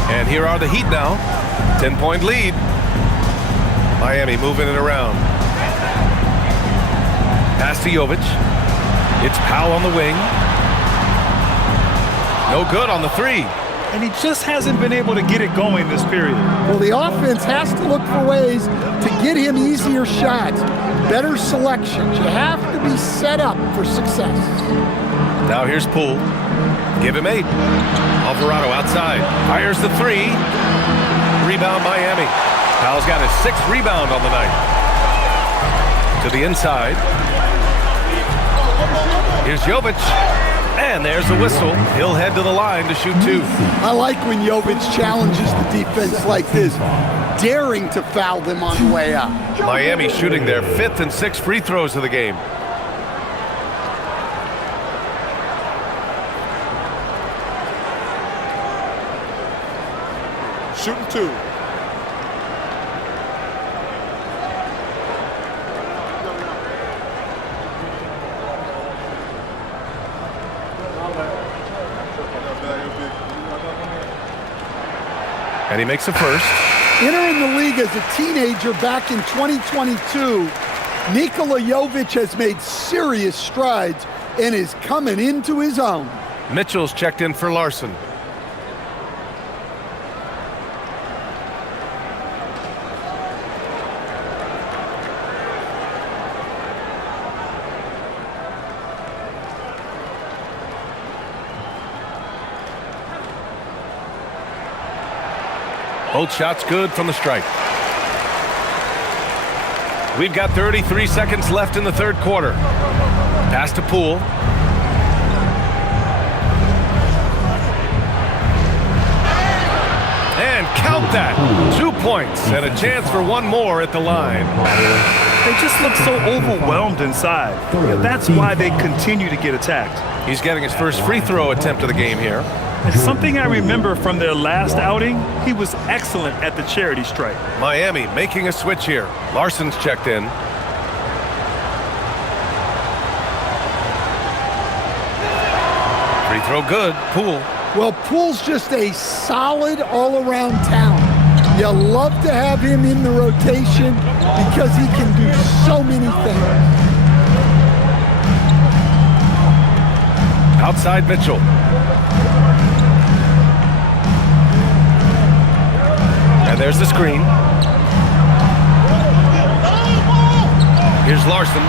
And here are the Heat now. 10-point lead. Miami moving it around. Pass to Jovic. It's Powell on the wing. No good on the three. And he just hasn't been able to get it going this period. Well, the offense has to look for ways to get him easier shots, better selections. You have to be set up for success. Now here's Poole. Give him 8. Alvarado outside. Fires the 3. Rebound Miami. Powell's got his 6th rebound on the night. To the inside. Here's Jovic. And there's the whistle. He'll head to the line to shoot 2. I like when Jovic challenges the defense like this, daring to foul them on the way out. Miami shooting their 5th and 6th free throws of the game. Shooting 2. And he makes a first. Entering the league as a teenager back in 2022, Nikola Jovic has made serious strides and is coming into his own. Mitchell's checked in for Larson. Both shots good from the stripe. We've got 33 seconds left in the third quarter. Pass to Poole. And count that. 2 points and a chance for one more at the line. They just look so overwhelmed inside. And that's why they continue to get attacked. He's getting his first free throw attempt of the game here. And something I remember from their last outing, he was excellent at the charity stripe. Miami making a switch here. Larson's checked in. Free throw good. Poole. Well, Poole's just a solid all-around talent. You love to have him in the rotation because he can do so many things. Outside Mitchell. And there's the screen. Here's Larson.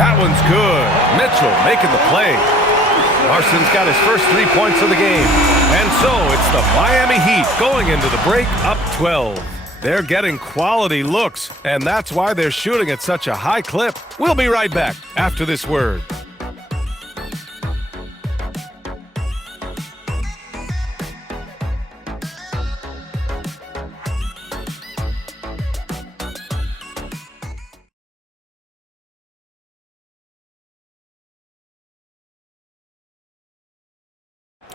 That one's good. Mitchell making the play. Larson's got his first 3 points of the game. And so it's the Miami Heat going into the break up 12. They're getting quality looks, and that's why they're shooting at such a high clip. We'll be right back after this word.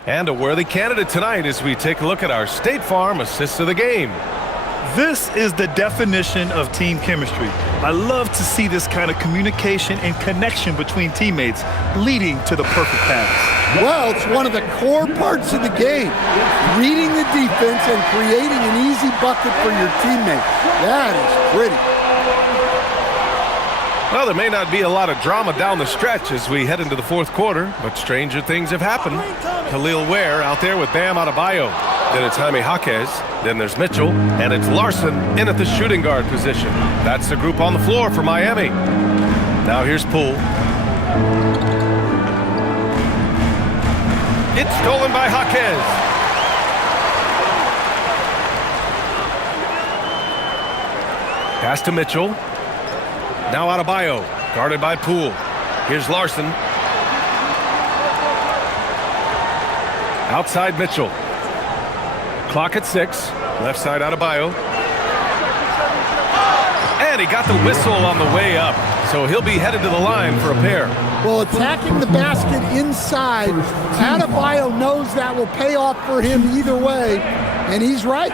And a worthy candidate tonight as we take a look at our State Farm assists of the game. This is the definition of team chemistry. I love to see this kind of communication and connection between teammates leading to the perfect pass. Well, it's one of the core parts of the game. Reading the defense and creating an easy bucket for your teammate. That is pretty. Well, there may not be a lot of drama down the stretch as we head into the fourth quarter, but stranger things have happened. Khalil Ware out there with Bam Adebayo. Then it's Jaime Jaquez. Then there's Mitchell. And it's Larson in at the shooting guard position. That's the group on the floor for Miami. Now here's Poole. It's stolen by Jaquez. Pass to Mitchell. Now Adebayo, guarded by Poole. Here's Larson. Outside Mitchell. Clock at 6. Left side Adebayo. And he got the whistle on the way up. So he'll be headed to the line for a pair. Well, attacking the basket inside, Adebayo knows that will pay off for him either way, and he's right.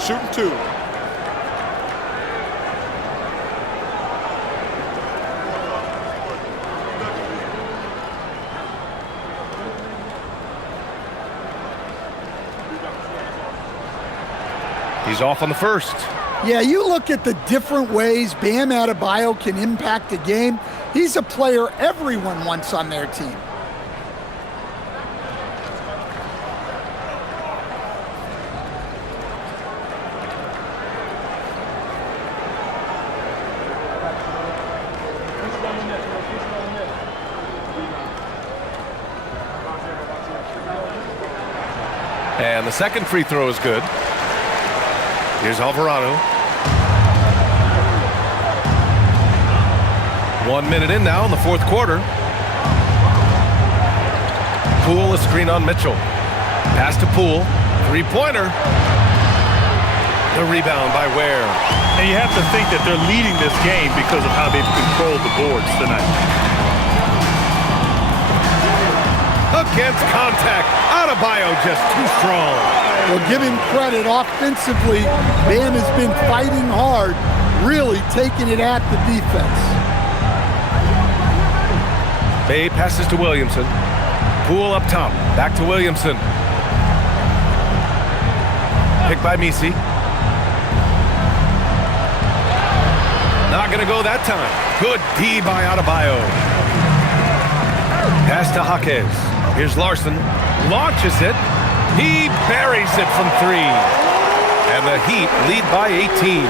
Shooting 2. He's off on the first. Yeah, you look at the different ways Bam Adebayo can impact a game. He's a player everyone wants on their team. And the second free throw is good. Here's Alvarado. 1 minute in now in the fourth quarter. Poole, a screen on Mitchell. Pass to Poole. Three-pointer. The rebound by Ware. And you have to think that they're leading this game because of how they've controlled the boards tonight. Against contact. Adebayo just too strong. Well, give him credit offensively. Bam has been fighting hard, really taking it at the defense. Bay passes to Williamson. Poole up top. Back to Williamson. Picked by Misi. Not going to go that time. Good D by Adebayo. Pass to Jaquez. Here's Larson. Launches it. He buries it from 3. And the Heat lead by 18.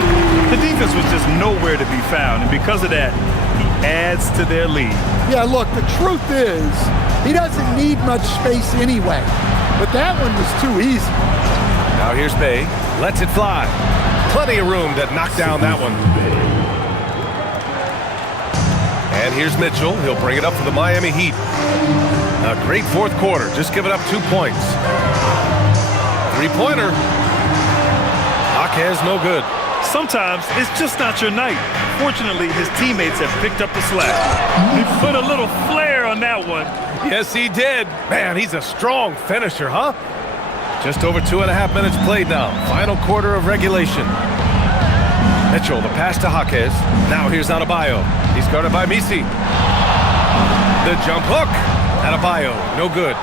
The defense was just nowhere to be found, and because of that, he adds to their lead. Yeah, look, the truth is, he doesn't need much space anyway. But that one was too easy. Now here's Bay. Lets it fly. Plenty of room to knock down that one. And here's Mitchell. He'll bring it up for the Miami Heat. A great fourth quarter. Just giving up 2 points. Three-pointer. Jaquez no good. Sometimes it's just not your night. Fortunately, his teammates have picked up the slack. He put a little flair on that one. Yes, he did. Man, he's a strong finisher, huh? Just over 2.5 minutes played now. Final quarter of regulation. Mitchell, the pass to Jaquez. Now here's Adebayo. He's guarded by Misi. The jump hook. Adebayo, no good.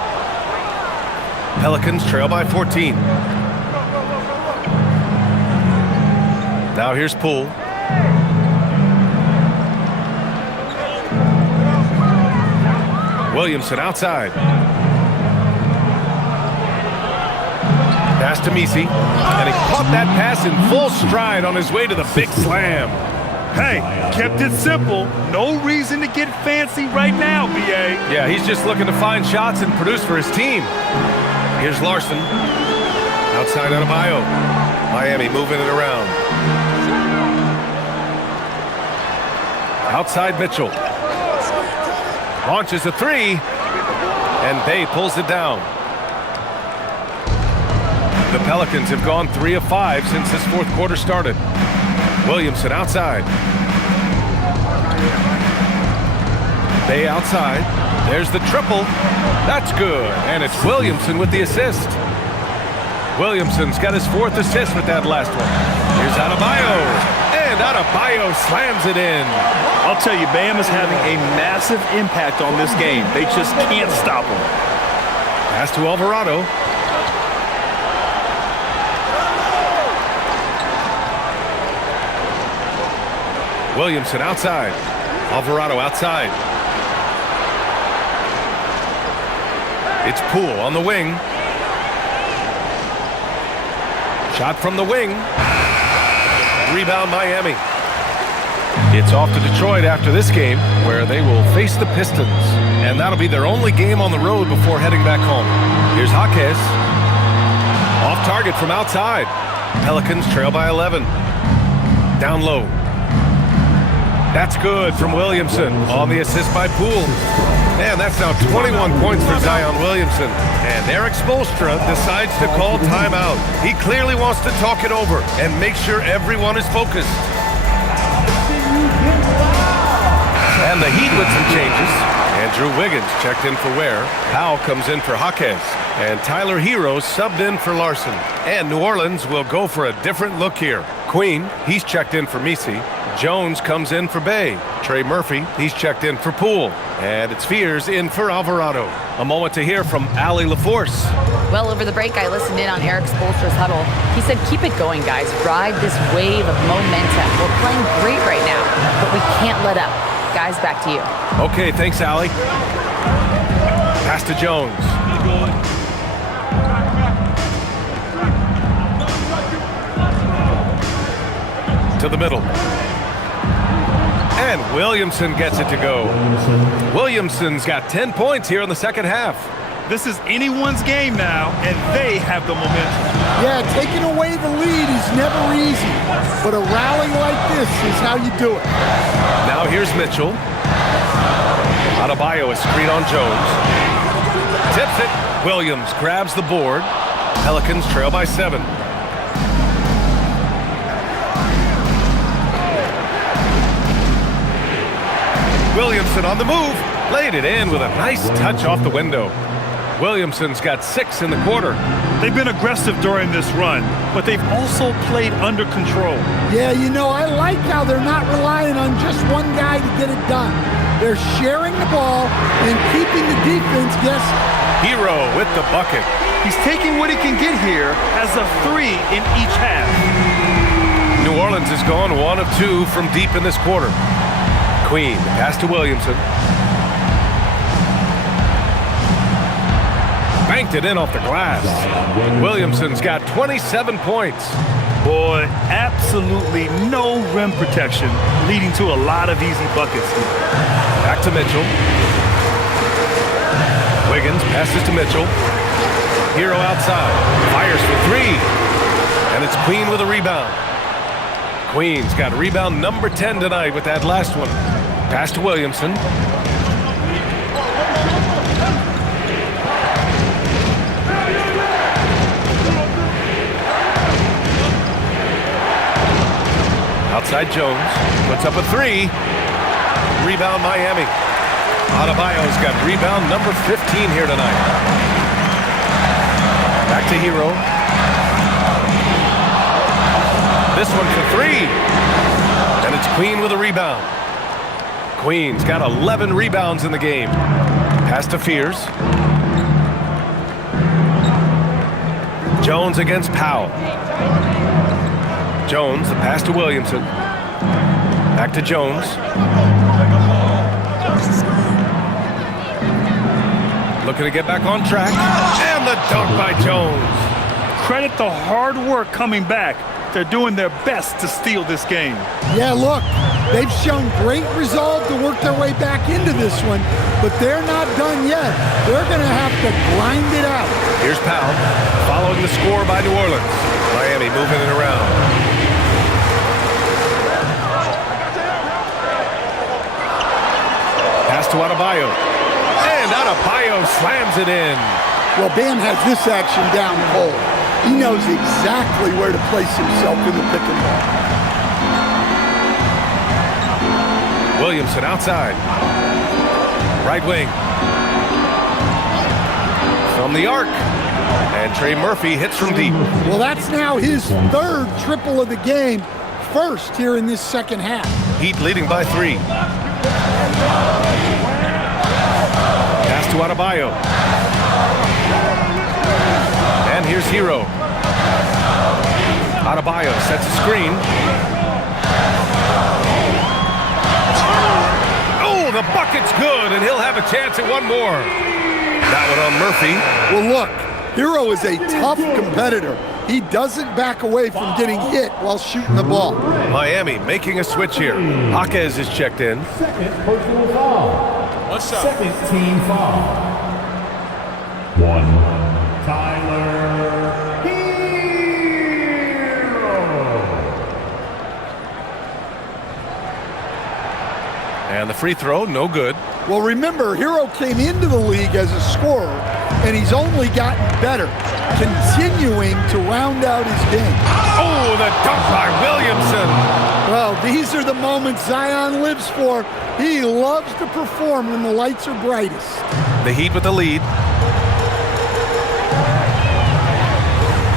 Pelicans trail by 14. Now here's Poole. Williamson outside. Pass to Misi. And he caught that pass in full stride on his way to the big slam. Hey, kept it simple. No reason to get fancy right now, B.A. Yeah, he's just looking to find shots and produce for his team. Here's Larson. Outside Adebayo. Miami moving it around. Outside Mitchell. Launches a three. And Bay pulls it down. The Pelicans have gone 3 of 5 since this fourth quarter started. Williamson outside. Bay outside. There's the triple. That's good. And it's Williamson with the assist. Williamson's got his 4th assist with that last one. Here's Adebayo. And Adebayo slams it in. I'll tell you, Bam is having a massive impact on this game. They just can't stop him. Pass to Alvarado. Williamson outside. Alvarado outside. It's Poole on the wing. Shot from the wing. Rebound Miami. It's off to Detroit after this game, where they will face the Pistons. And that'll be their only game on the road before heading back home. Here's Jaquez. Off target from outside. Pelicans trail by 11. Down low. That's good from Williamson on the assist by Poole. Man, that's now 21 points for Zion Williamson. And Eric Spoelstra decides to call timeout. He clearly wants to talk it over and make sure everyone is focused. And the Heat with some changes. Andrew Wiggins checked in for Ware. Powell comes in for Jaquez. And Tyler Hero subbed in for Larson. And New Orleans will go for a different look here. Queen, he's checked in for Misi. Jones comes in for Bay. Trey Murphy, he's checked in for Poole. And it's Fears in for Alvarado. A moment to hear from Allie LaForce. Well, over the break, I listened in on Eric Spoelstra's huddle. He said, keep it going, guys. Ride this wave of momentum. We're playing great right now, but we can't let up. Guys, back to you. Okay, thanks, Allie. Pass to Jones. To the middle. And Williamson gets it to go. Williamson's got 10 points here in the second half. This is anyone's game now, and they have the momentum. Yeah, taking away the lead is never easy, but a rally like this is how you do it. Now here's Mitchell. Adebayo, a screen on Jones. Tips it. Williams grabs the board. Pelicans trail by 7. Williamson on the move. Laid it in with a nice touch off the window. Williamson's got 6 in the quarter. They've been aggressive during this run, but they've also played under control. Yeah, you know, I like how they're not relying on just one guy to get it done. They're sharing the ball and keeping the defense guessing. Hero with the bucket. He's taking what he can get here as a 3 in each half. New Orleans has gone 1 of 2 from deep in this quarter. Queen, pass to Williamson. Banked it in off the glass. Williamson's got 27 points. Boy, absolutely no rim protection, leading to a lot of easy buckets. Back to Mitchell. Wiggins passes to Mitchell. Hero outside. Fires for three. And it's Queen with a rebound. Queen's got rebound number 10 tonight with that last one. Pass to Williamson. Outside Jones. Puts up a three. Rebound Miami. Adebayo's got rebound number 15 here tonight. Back to Hero. This one for three. And it's Queen with a rebound. Queen's got 11 rebounds in the game. Pass to Fears. Jones against Powell. Jones, the pass to Williamson. Back to Jones. Looking to get back on track. And the dunk by Jones. Credit the hard work coming back. They're doing their best to steal this game. Yeah, look, they've shown great resolve to work their way back into this one, but they're not done yet. They're going to have to grind it out. Here's Powell, following the score by New Orleans. Miami moving it around. Pass to Adebayo. And Adebayo slams it in. Well, Bam has this action down cold. He knows exactly where to place himself in the pick and roll. Williamson outside. Right wing. From the arc. And Trey Murphy hits from deep. Well, that's now his third triple of the game. First here in this second half. Heat leading by 3. Pass to Adebayo. And here's Hero. Adebayo sets a screen. Oh, the bucket's good, and he'll have a chance at one more. That one on Murphy. Well, look, Hero is a tough competitor. He doesn't back away from getting hit while shooting the ball. Miami making a switch here. Jaquez is checked in. Second personal foul. What's up? Second team foul. 1. Tyler Hero. And the free throw, no good. Well, remember, Hero came into the league as a scorer, and he's only gotten better, continuing to round out his game. Oh, the dunk by Williamson. Well, these are the moments Zion lives for. He loves to perform when the lights are brightest. The Heat with the lead.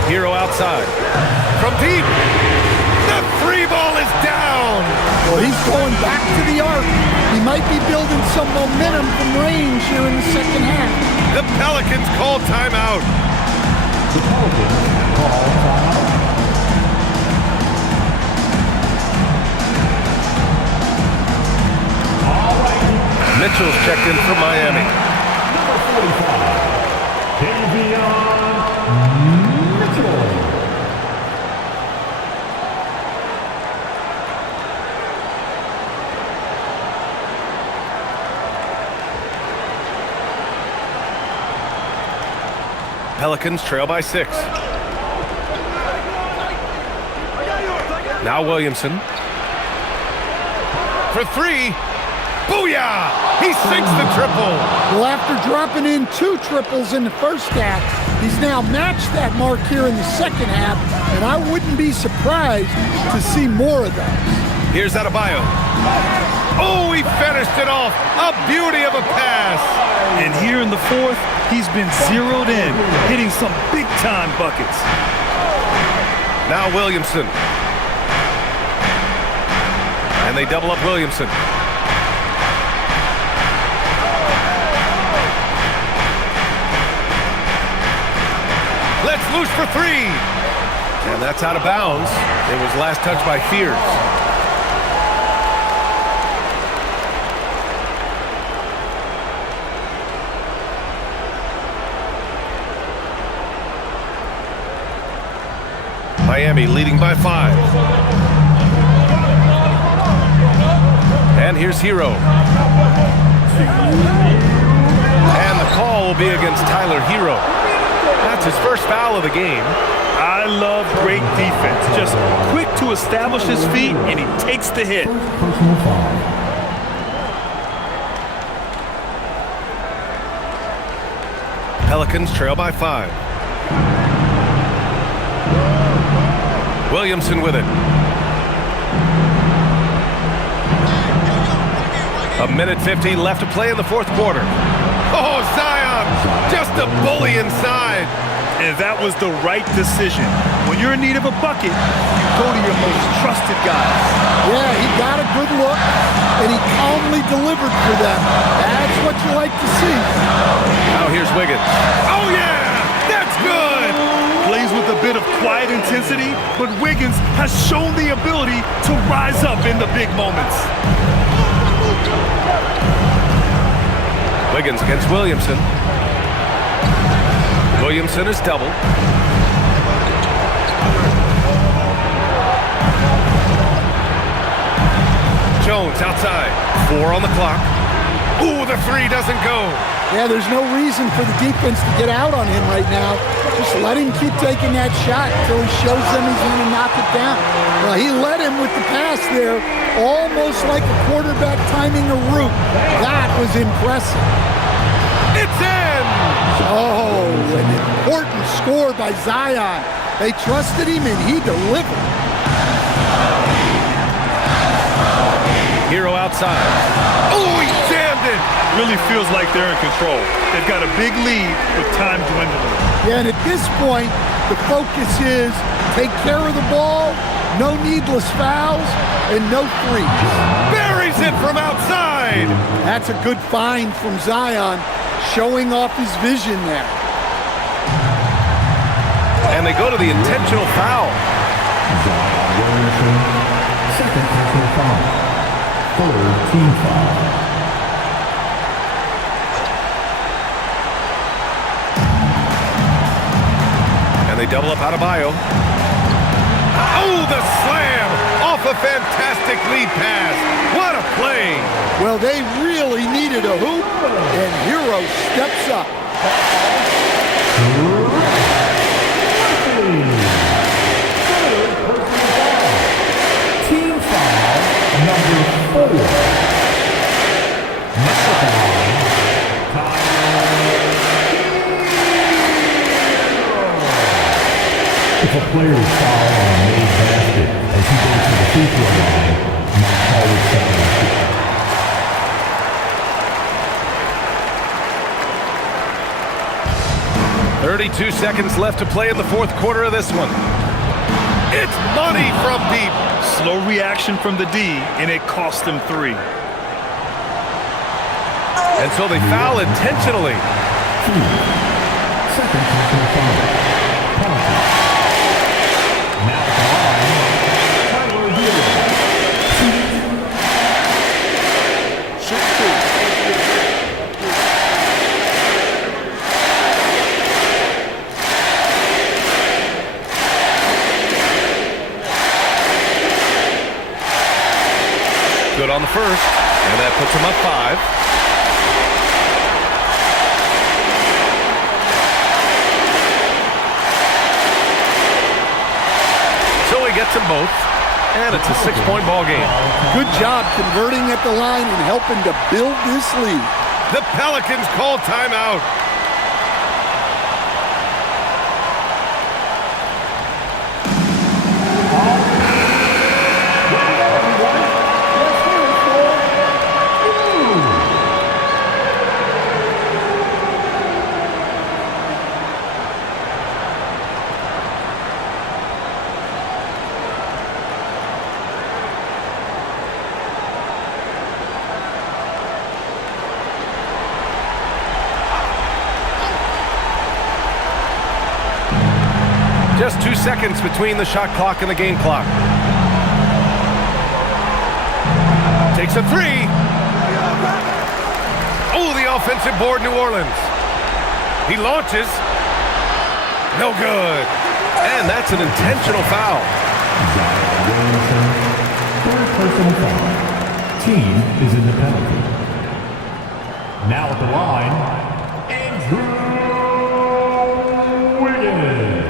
Hero outside. From deep. The three ball is down. Well, he's going back to the arc. He might be building some momentum from range here in the second half. The Pelicans call timeout. The Pelicans call timeout. All right. Mitchell's checked in for Miami. Number 45. Davion Mitchell. Pelicans trail by 6. Now Williamson. For 3. Booyah! He sinks the triple. Well, after dropping in 2 triples in the first half, he's now matched that mark here in the second half, and I wouldn't be surprised to see more of those. Here's Adebayo. Oh, he finished it off. A beauty of a pass. And here in the fourth, he's been zeroed in, hitting some big-time buckets. Now Williamson. And they double up Williamson. Let's loose for 3. And that's out of bounds. It was last touched by Fears. Miami leading by 5. And here's Hero. And the call will be against Tyler Hero. That's his first foul of the game. I love great defense. Just quick to establish his feet, and he takes the hit. Pelicans trail by 5. Williamson with it. A minute 50 left to play in the fourth quarter. Oh, Zion! Just a bully inside. And that was the right decision. When you're in need of a bucket, you go to your most trusted guys. Yeah, he got a good look, and he calmly delivered for them. That's what you like to see. Now here's Wiggins. Oh, yeah! That's good! Plays with a bit of quiet intensity, but Wiggins has shown the ability to rise up in the big moments. Wiggins against Williamson. Williamson is doubled. Jones outside. 4 on the clock. Ooh, the 3 doesn't go. Yeah, there's no reason for the defense to get out on him right now. Just let him keep taking that shot until he shows them he's going to knock it down. Well, he led him with the pass there, almost like a quarterback timing a route. That was impressive. It's in! Oh, an important score by Zion. They trusted him, and he delivered. Hero outside. Oh, he jammed it! Really feels like they're in control. They've got a big lead with time dwindling. Yeah, and at this point, the focus is take care of the ball, no needless fouls, and no threes. Buries it from outside! That's a good find from Zion, showing off his vision there. And they go to the intentional foul. Second personal foul. Third team foul. And they double up Adebayo. Oh, the slam! Off a fantastic lead pass. What a play! Well, they really needed a hoop, and Hero steps up. Team foul number 4. If a player is fouled on a made basket as he goes to the free throw line, not always second. 32 seconds left to play in the fourth quarter of this one. It's money from deep. Slow reaction from the D, and it cost them 3. And so they foul intentionally. Second personal foul. Penalty. Now at the line, Tyler Hero. Good on the first, and that puts him up 5. So he gets them both, and it's a 6-point ball game. Good job converting at the line and helping to build this lead. The Pelicans call timeout. Just 2 seconds between the shot clock and the game clock. Takes a 3. Oh, the offensive board, New Orleans. He launches. No good. And that's an intentional foul. Third personal foul. Team is in the penalty. Now at the line, Andrew Wiggins.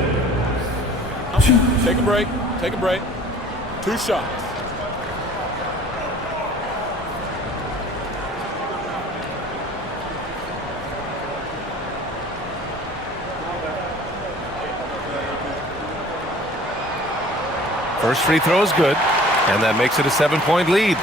Take a break. Take a break. 2 shots. First free throw is good, and that makes it a 7-point lead.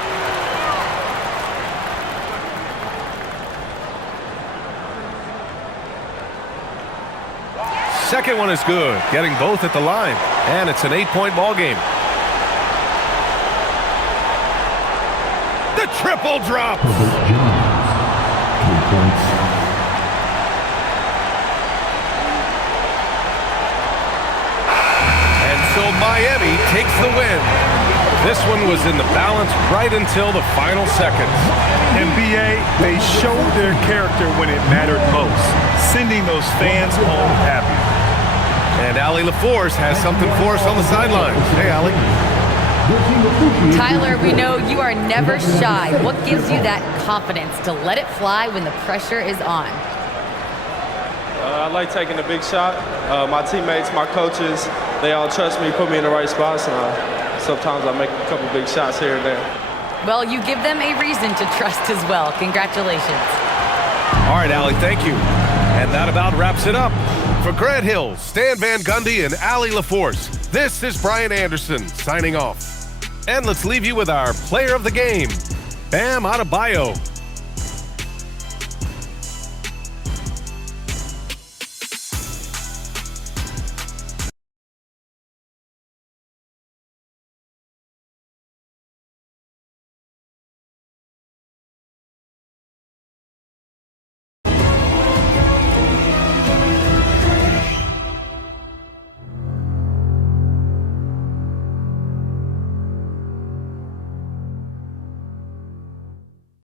Second one is good, getting both at the line, and it's an 8-point ball game. The triple drop. 2 points. And so Miami takes the win. This one was in the balance right until the final seconds. NBA, they showed their character when it mattered most, sending those fans home happy. And Allie LaForce has something for us on the sidelines. Hey, Allie. Tyler, we know you are never shy. What gives you that confidence to let it fly when the pressure is on? I like taking a big shot. My teammates, my coaches, they all trust me, put me in the right spots, and sometimes I make a couple big shots here and there. Well, you give them a reason to trust as well. Congratulations. All right, Allie, thank you. And that about wraps it up. For Grant Hill, Stan Van Gundy, and Allie LaForce, this is Brian Anderson signing off. And let's leave you with our player of the game, Bam Adebayo.